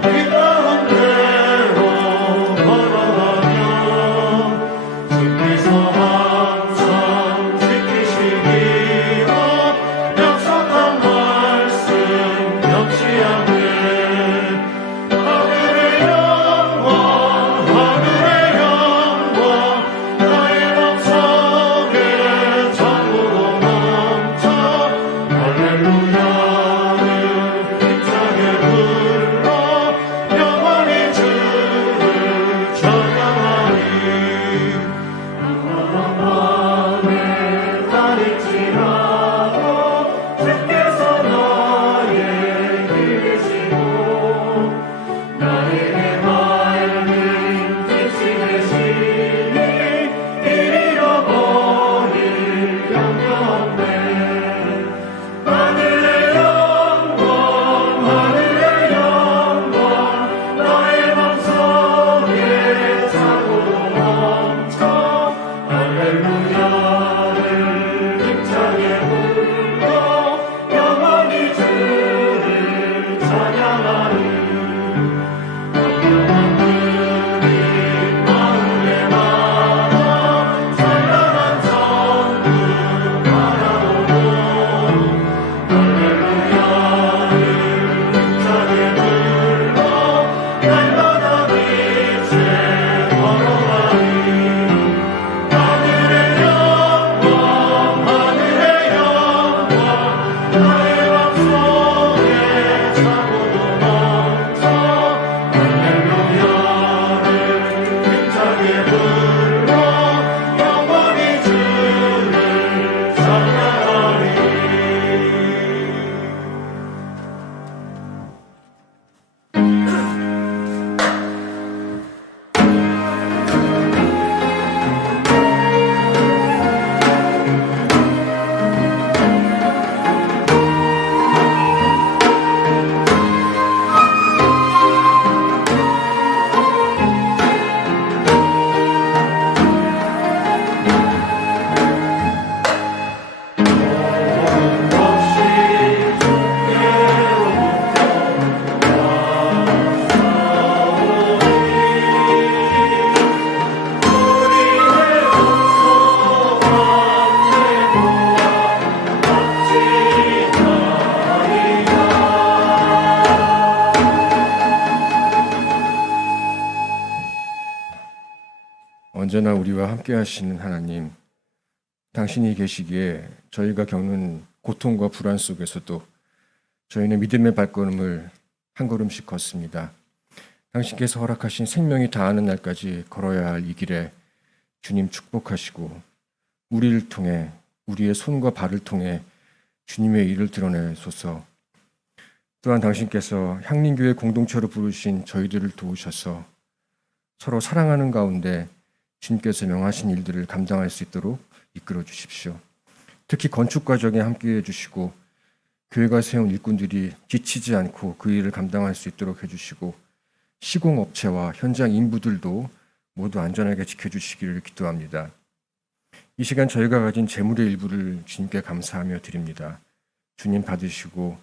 이 가운데로 걸어가면 주께서 항상 지키시기로 약속한 말씀 변치 않네. 하늘의 영광 나의 맘속에 참으로 넘쳐 할렐루야를 힘차게 불러 영원히 주를 찬양하리. 흑암 밤에 다닐지라도 주께서 나의 길이시고 나에게 밝은 빛이 되시니 길 잃어버릴 염려 없네. 하늘의 영광 나의 맘속에 차고로 넘쳐 할렐루야를 힘차게 불러 영원히 주를 찬양하리. 영원한 그리 마음에 많아 찬란한 천국 바라보고 할렐루야를 힘차게 불러 날마다 빛에 걸어가리. 하늘의 영광 나의 맘속에 차고로 넘쳐 할렐루야를 힘차게 불러 영원히 주를 찬양하리. 언제나 우리와 함께 하시는 하나님, 당신이 계시기에 저희가 겪는 고통과 불안 속에서도 저희는 믿음의 발걸음을 한 걸음씩 걷습니다. 당신께서 허락하신 생명이 다하는 날까지 걸어야 할 이 길에 주님 축복하시고 우리를 통해 우리의 손과 발을 통해 주님의 일을 드러내소서. 또한 당신께서 향림교회 공동체로 부르신 저희들을 도우셔서 서로 사랑하는 가운데 주님께서 명하신 일들을 감당할 수 있도록 이끌어 주십시오. 특히 건축 과정에 함께해 주시고 교회가 세운 일꾼들이 지치지 않고 그 일을 감당할 수 있도록 해주시고 시공업체와 현장 인부들도 모두 안전하게 지켜주시기를 기도합니다. 이 시간 저희가 가진 재물의 일부를 주님께 감사하며 드립니다. 주님 받으시고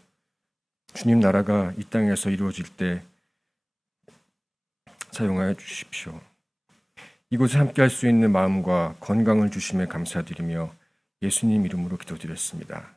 주님 나라가 이 땅에서 이루어질 때 사용하여 주십시오. 이곳에 함께할 수 있는 마음과 건강을 주심에 감사드리며 예수님 이름으로 기도드렸습니다.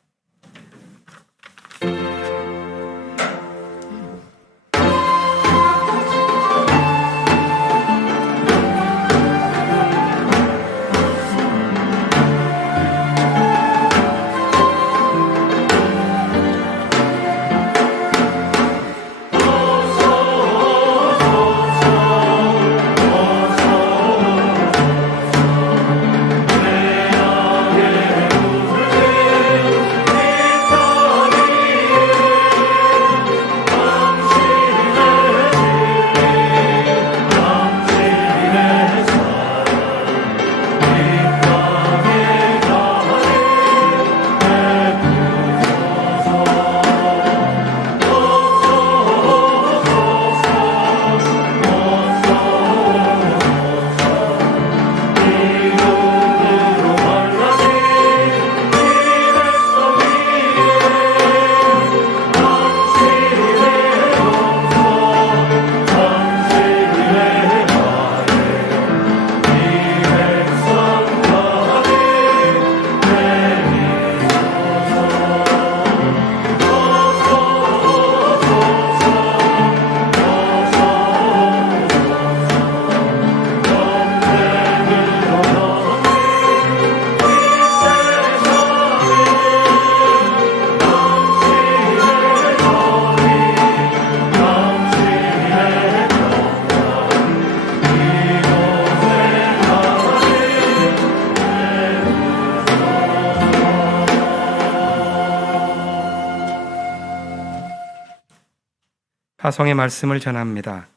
파송의 말씀을 전합니다.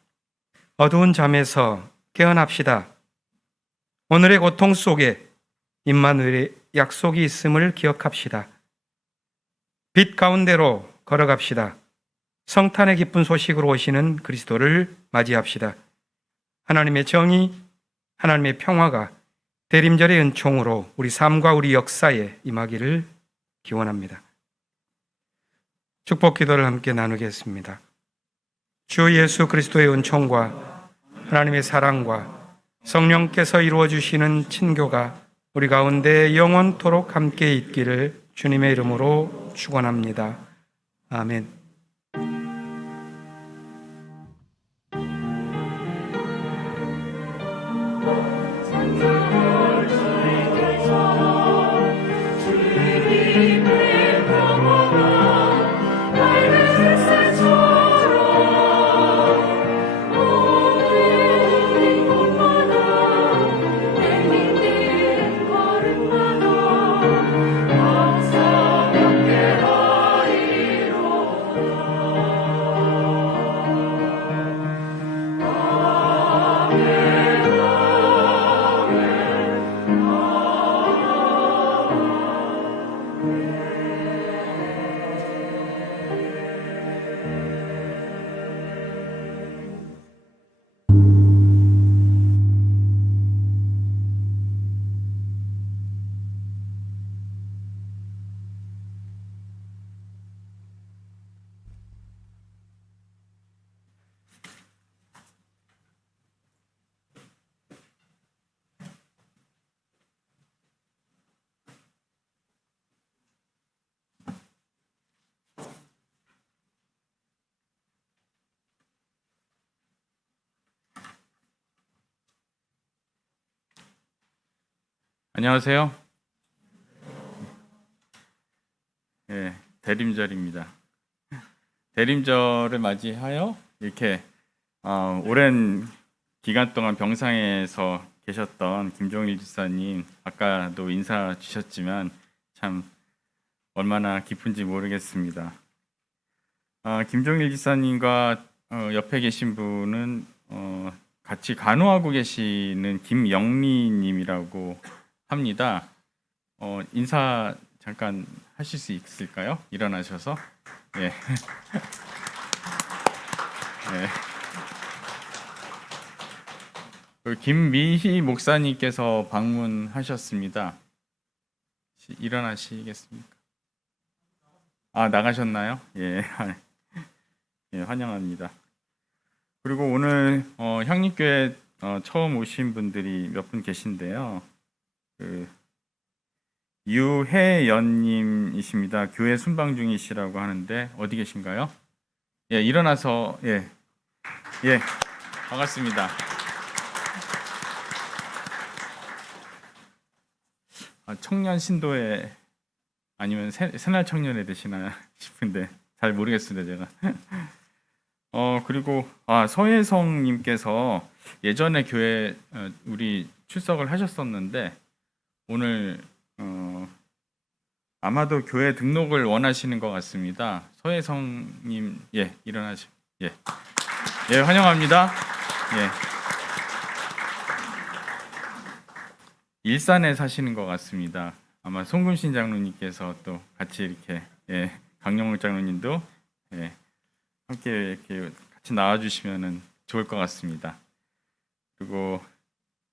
어두운 잠에서 깨어납시다. 오늘의 고통 속에 임마누엘의 약속이 있음을 기억합시다. 빛 가운데로 걸어갑시다. 성탄의 기쁜 소식으로 오시는 그리스도를 맞이합시다. 하나님의 정의, 하나님의 평화가 대림절의 은총으로 우리 삶과 우리 역사에 임하기를 기원합니다. 축복 기도를 함께 나누겠습니다. 주 예수 그리스도의 은총과 하나님의 사랑과 성령께서 이루어 주시는 친교가 우리 가운데 영원토록 함께 있기를 주님의 이름으로 축원합니다. 아멘. 안녕하세요. 대림절입니다. 대림절을 맞이하여 이렇게 오랜 기간 동안 병상에서 계셨던 김종일 지사님, 아까도 인사 주셨지만 참 얼마나 기쁜지 모르겠습니다. 김종일 지사님과 옆에 계신 분은 같이 간호하고 계시는 김영리님이라고 합니다. 인사 잠깐 하실 수 있을까요? 일어나셔서. 예. 네. 그 김미희 목사님께서 방문하셨습니다. 일어나시겠습니까? 나가셨나요? 예. 예, 환영합니다. 그리고 오늘 향립교회 처음 오신 분들이 몇 분 계신데요. 유혜연님이십니다. 교회 순방 중이시라고 하는데 어디 계신가요? 예, 일어나서 예, 반갑습니다. 청년 신도에 아니면 새날 청년에 되시나 싶은데 잘 모르겠습니다 제가. 그리고 서혜성님께서 예전에 교회 우리 출석을 하셨었는데 오늘 아마도 교회 등록을 원하시는 것 같습니다. 서혜성님, 예, 일어나시, 예, 환영합니다. 예, 일산에 사시는 것 같습니다. 아마 송금신 장로님께서 또 같이 이렇게, 예, 강영욱 장로님도 예, 함께 이렇게 같이 나와주시면은 좋을 것 같습니다. 그리고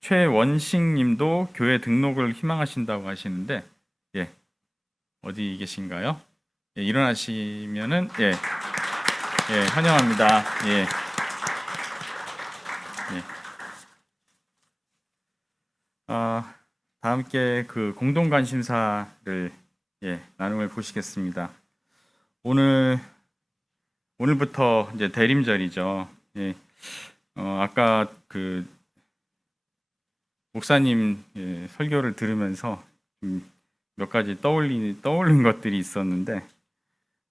최원식님도 교회 등록을 희망하신다고 하시는데, 예, 어디 계신가요? 예, 일어나시면은 예, 환영합니다. 예, 다 함께 그 공동 관심사를 나눔을 보시겠습니다. 오늘부터 이제 대림절이죠. 예, 아까 그 목사님 설교를 들으면서 몇 가지 떠올린 것들이 있었는데,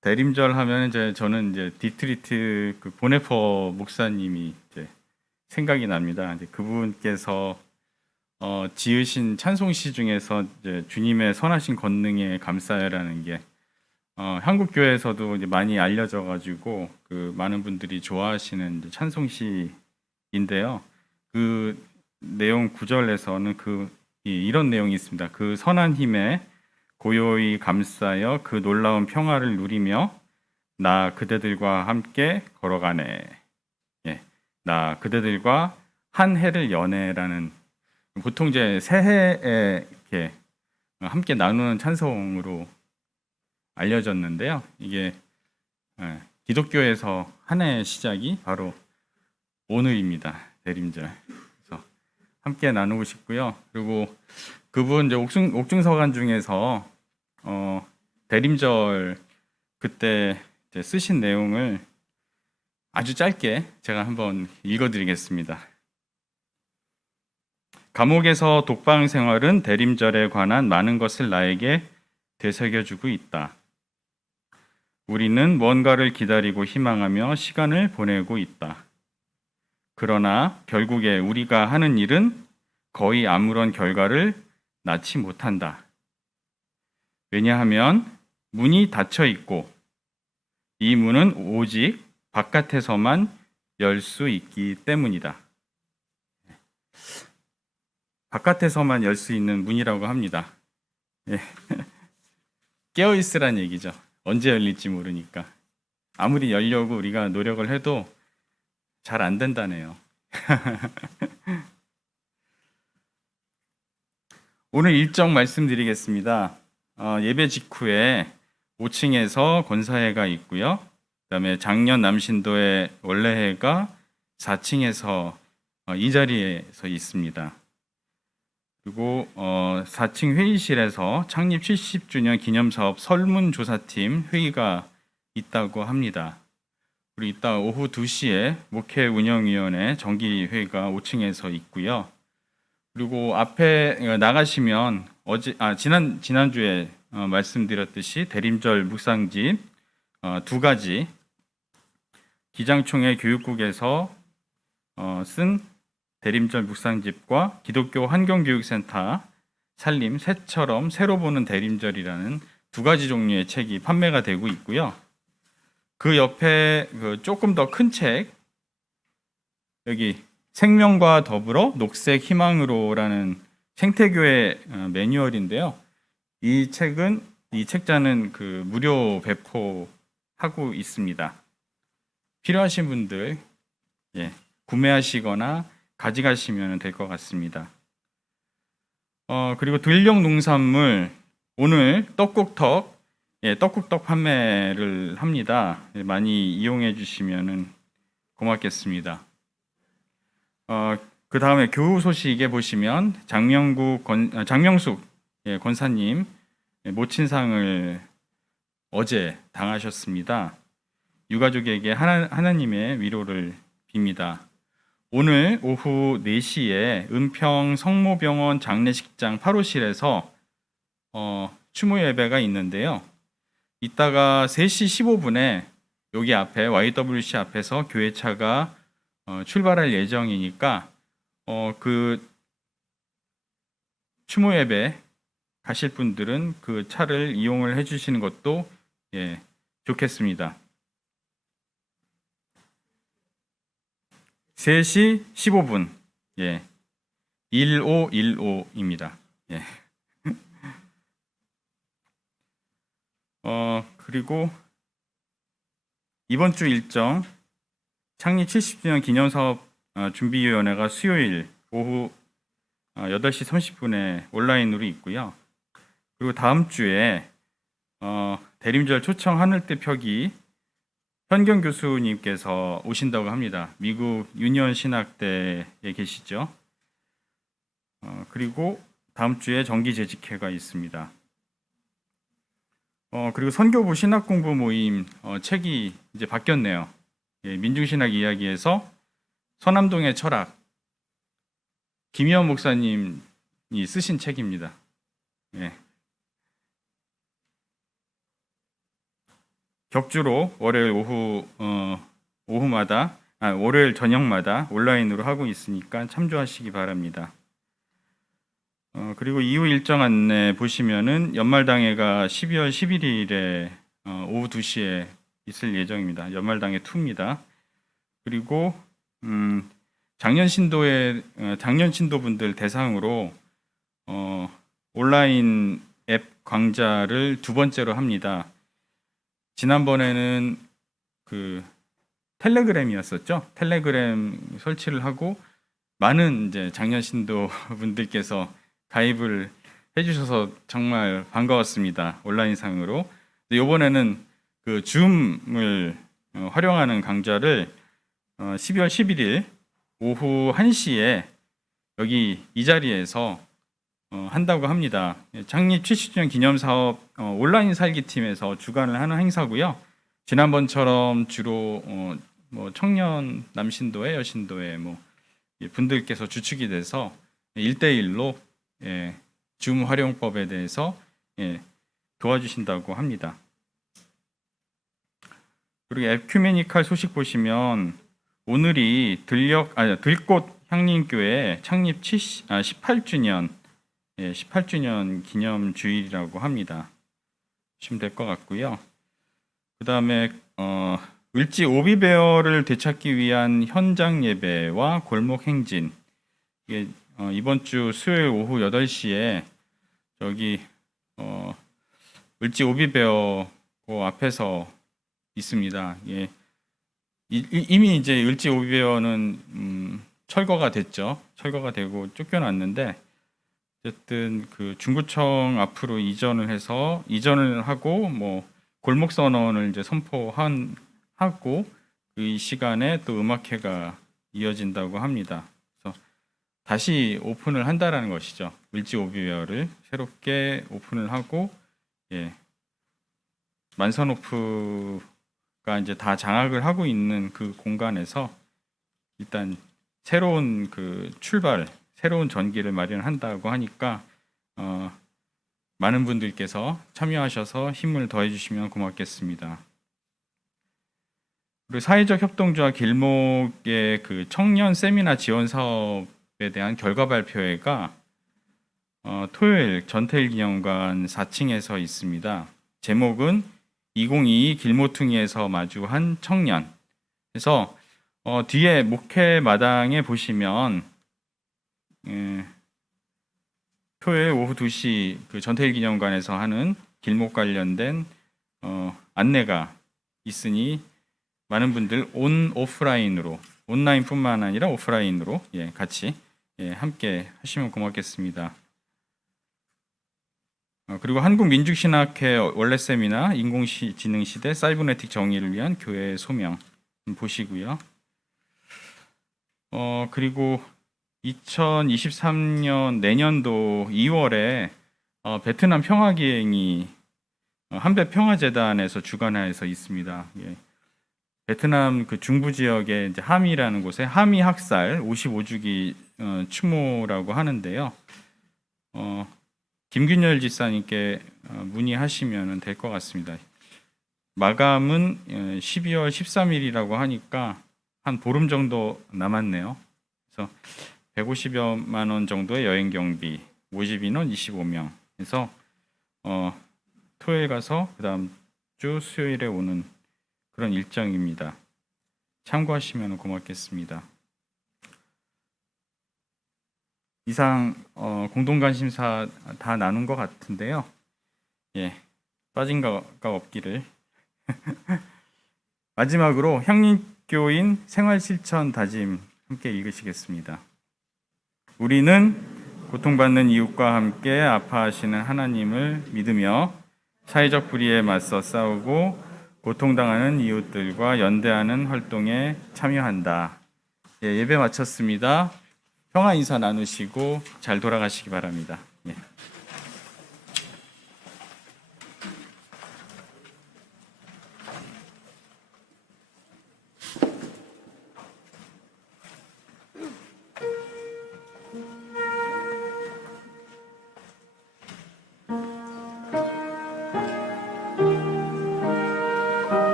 대림절 하면 저는 이제 디트리트 그 보네퍼 목사님이 이제 생각이 납니다. 이제 그분께서 지으신 찬송시 중에서 이제 주님의 선하신 권능에 감사해라는 게 한국 교회에서도 이제 많이 알려져 가지고 그 많은 분들이 좋아하시는 이제 찬송시인데요. 그 내용 9절에서는 이런 내용이 있습니다. 그 선한 힘에 고요히 감싸여 그 놀라운 평화를 누리며 나 그대들과 함께 걸어가네. 예, 나 그대들과 한 해를 여네라는, 보통 이제 새해에 이렇게 함께 나누는 찬송으로 알려졌는데요. 이게 기독교에서 한 해의 시작이 바로 오늘입니다. 대림절. 그래서 함께 나누고 싶고요. 그리고 그분 이제 옥중서간 중에서 대림절 그때 이제 쓰신 내용을 아주 짧게 제가 한번 읽어드리겠습니다. 감옥에서 독방 생활은 대림절에 관한 많은 것을 나에게 되새겨주고 있다. 우리는 뭔가를 기다리고 희망하며 시간을 보내고 있다. 그러나 결국에 우리가 하는 일은 거의 아무런 결과를 낳지 못한다. 왜냐하면 문이 닫혀 있고 이 문은 오직 바깥에서만 열 수 있기 때문이다. 바깥에서만 열 수 있는 문이라고 합니다. 예. 깨어 있으란 얘기죠. 언제 열릴지 모르니까. 아무리 열려고 우리가 노력을 해도 잘 안 된다네요. 오늘 일정 말씀드리겠습니다. 예배 직후에 5층에서 권사회가 있고요. 그다음에 작년 남신도의 원래회가 4층에서 이 자리에서 있습니다. 그리고 4층 회의실에서 창립 70주년 기념사업 설문조사팀 회의가 있다고 합니다. 그리고 이따 오후 2시에 목회운영위원회 정기회의가 5층에서 있고요. 그리고 앞에 나가시면 지난주에 말씀드렸듯이 대림절 묵상집 2가지 기장총회 교육국에서 쓴 대림절 묵상집과 기독교 환경교육센터 살림 새처럼 새로 보는 대림절이라는 두 가지 종류의 책이 판매가 되고 있고요. 그 옆에 그 조금 더 큰 책, 여기 생명과 더불어 녹색 희망으로라는 생태교회 매뉴얼인데요. 이 책자는 그 무료 배포하고 있습니다. 필요하신 분들 구매하시거나 가져가시면 될 것 같습니다. 그리고 들녘 농산물 오늘 떡국떡 판매를 합니다. 많이 이용해 주시면 고맙겠습니다. 그 다음에 교우 소식에 보시면 장명숙 권사님 모친상을 어제 당하셨습니다. 유가족에게 하나님의 위로를 빕니다. 오늘 오후 4시에 은평 성모병원 장례식장 8호실에서 추모 예배가 있는데요. 이따가 3시 15분에 여기 앞에 YWC 앞에서 교회차가 출발할 예정이니까 그 추모 예배 가실 분들은 그 차를 이용을 해주시는 것도 좋겠습니다. 3시 15분 1515입니다. 그리고 이번 주 일정 창립 70주년 기념사업 준비위원회가 수요일 오후 8시 30분에 온라인으로 있고요. 그리고 다음 주에 대림절 초청 하늘뜻 펴기 현경 교수님께서 오신다고 합니다. 미국 유니언 신학대에 계시죠. 그리고 다음 주에 정기 재직회가 있습니다. 그리고 선교부 신학공부 모임 책이 이제 바뀌었네요. 민중신학 이야기에서 서남동의 철학 김희원 목사님이 쓰신 책입니다. 격주로 월요일 월요일 저녁마다 온라인으로 하고 있으니까 참조하시기 바랍니다. 그리고 이후 일정 안내 보시면은 연말당회가 12월 11일에 오후 2시에 있을 예정입니다. 연말당회 2입니다. 그리고 작년 신도분들 대상으로 온라인 앱 강좌를 2번째로 합니다. 지난번에는 그 텔레그램이었었죠. 텔레그램 설치를 하고 많은 이제 작년 신도분들께서 가입을 해주셔서 정말 반가웠습니다. 온라인상으로. 이번에는 그 줌을 활용하는 강좌를 12월 11일 오후 1시에 여기 이 자리에서 한다고 합니다. 창립 70주년 기념사업 온라인 살기팀에서 주관을 하는 행사고요. 지난번처럼 주로 뭐 청년 남신도회, 여신도회 분들께서 주축이 돼서 1대1로 줌 활용법에 대해서 도와주신다고 합니다. 그리고 에큐메니칼 소식 보시면 오늘이 들꽃 향림교회 창립 18주년 기념 주일이라고 합니다. 보시면 될 것 같고요. 그 다음에 을지 오비베어를 되찾기 위한 현장 예배와 골목 행진, 이게 이번 주 수요일 오후 8시에 저기 을지 오비베어 그 앞에서 있습니다. 이미 이제 을지 오비베어는 철거가 됐죠. 철거가 되고 쫓겨났는데 어쨌든 그 중구청 앞으로 이전을 하고 골목 선언을 이제 선포하고 이 시간에 또 음악회가 이어진다고 합니다. 그래서 다시 오픈을 한다라는 것이죠. 을지 오비웨어를 새롭게 오픈을 하고 만선오프가 이제 다 장악을 하고 있는 그 공간에서 일단 새로운 그 새로운 전기를 마련한다고 하니까 많은 분들께서 참여하셔서 힘을 더해 주시면 고맙겠습니다. 그리고 사회적 협동조합 길목의 그 청년 세미나 지원 사업에 대한 결과 발표회가 토요일 전태일 기념관 4층에서 있습니다. 제목은 2022 길모퉁이에서 마주한 청년. 그래서 뒤에 목회 마당에 보시면 토요일 오후 2시 그 전태일 기념관에서 하는 길목 관련된 안내가 있으니 많은 분들 오프라인으로, 온라인뿐만 아니라 오프라인으로 같이 함께 하시면 고맙겠습니다. 그리고 한국민중신학회 원래 세미나 인공지능 시대 사이버네틱 정의를 위한 교회의 소명 보시고요. 그리고 2023년 내년도 2월에 베트남 평화기행이 한배 평화재단에서 주관하여서 있습니다. 베트남 그 중부 지역에 이제 하미라는 곳에 하미 학살 55주기 추모라고 하는데요. 김균열 지사님께 문의하시면 될 것 같습니다. 마감은 12월 13일이라고 하니까 한 보름 정도 남았네요. 그래서 150여만 원 정도의 여행 경비, 50인원 25명. 그래서 토요일 가서 그다음 주 수요일에 오는 그런 일정입니다. 참고하시면 고맙겠습니다. 이상 공동관심사 다 나눈 것 같은데요. 빠진 거가 없기를. 마지막으로 향림교인 생활실천 다짐 함께 읽으시겠습니다. 우리는 고통받는 이웃과 함께 아파하시는 하나님을 믿으며 사회적 불의에 맞서 싸우고 고통당하는 이웃들과 연대하는 활동에 참여한다. 예배 마쳤습니다. 평화 인사 나누시고 잘 돌아가시기 바랍니다.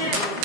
주님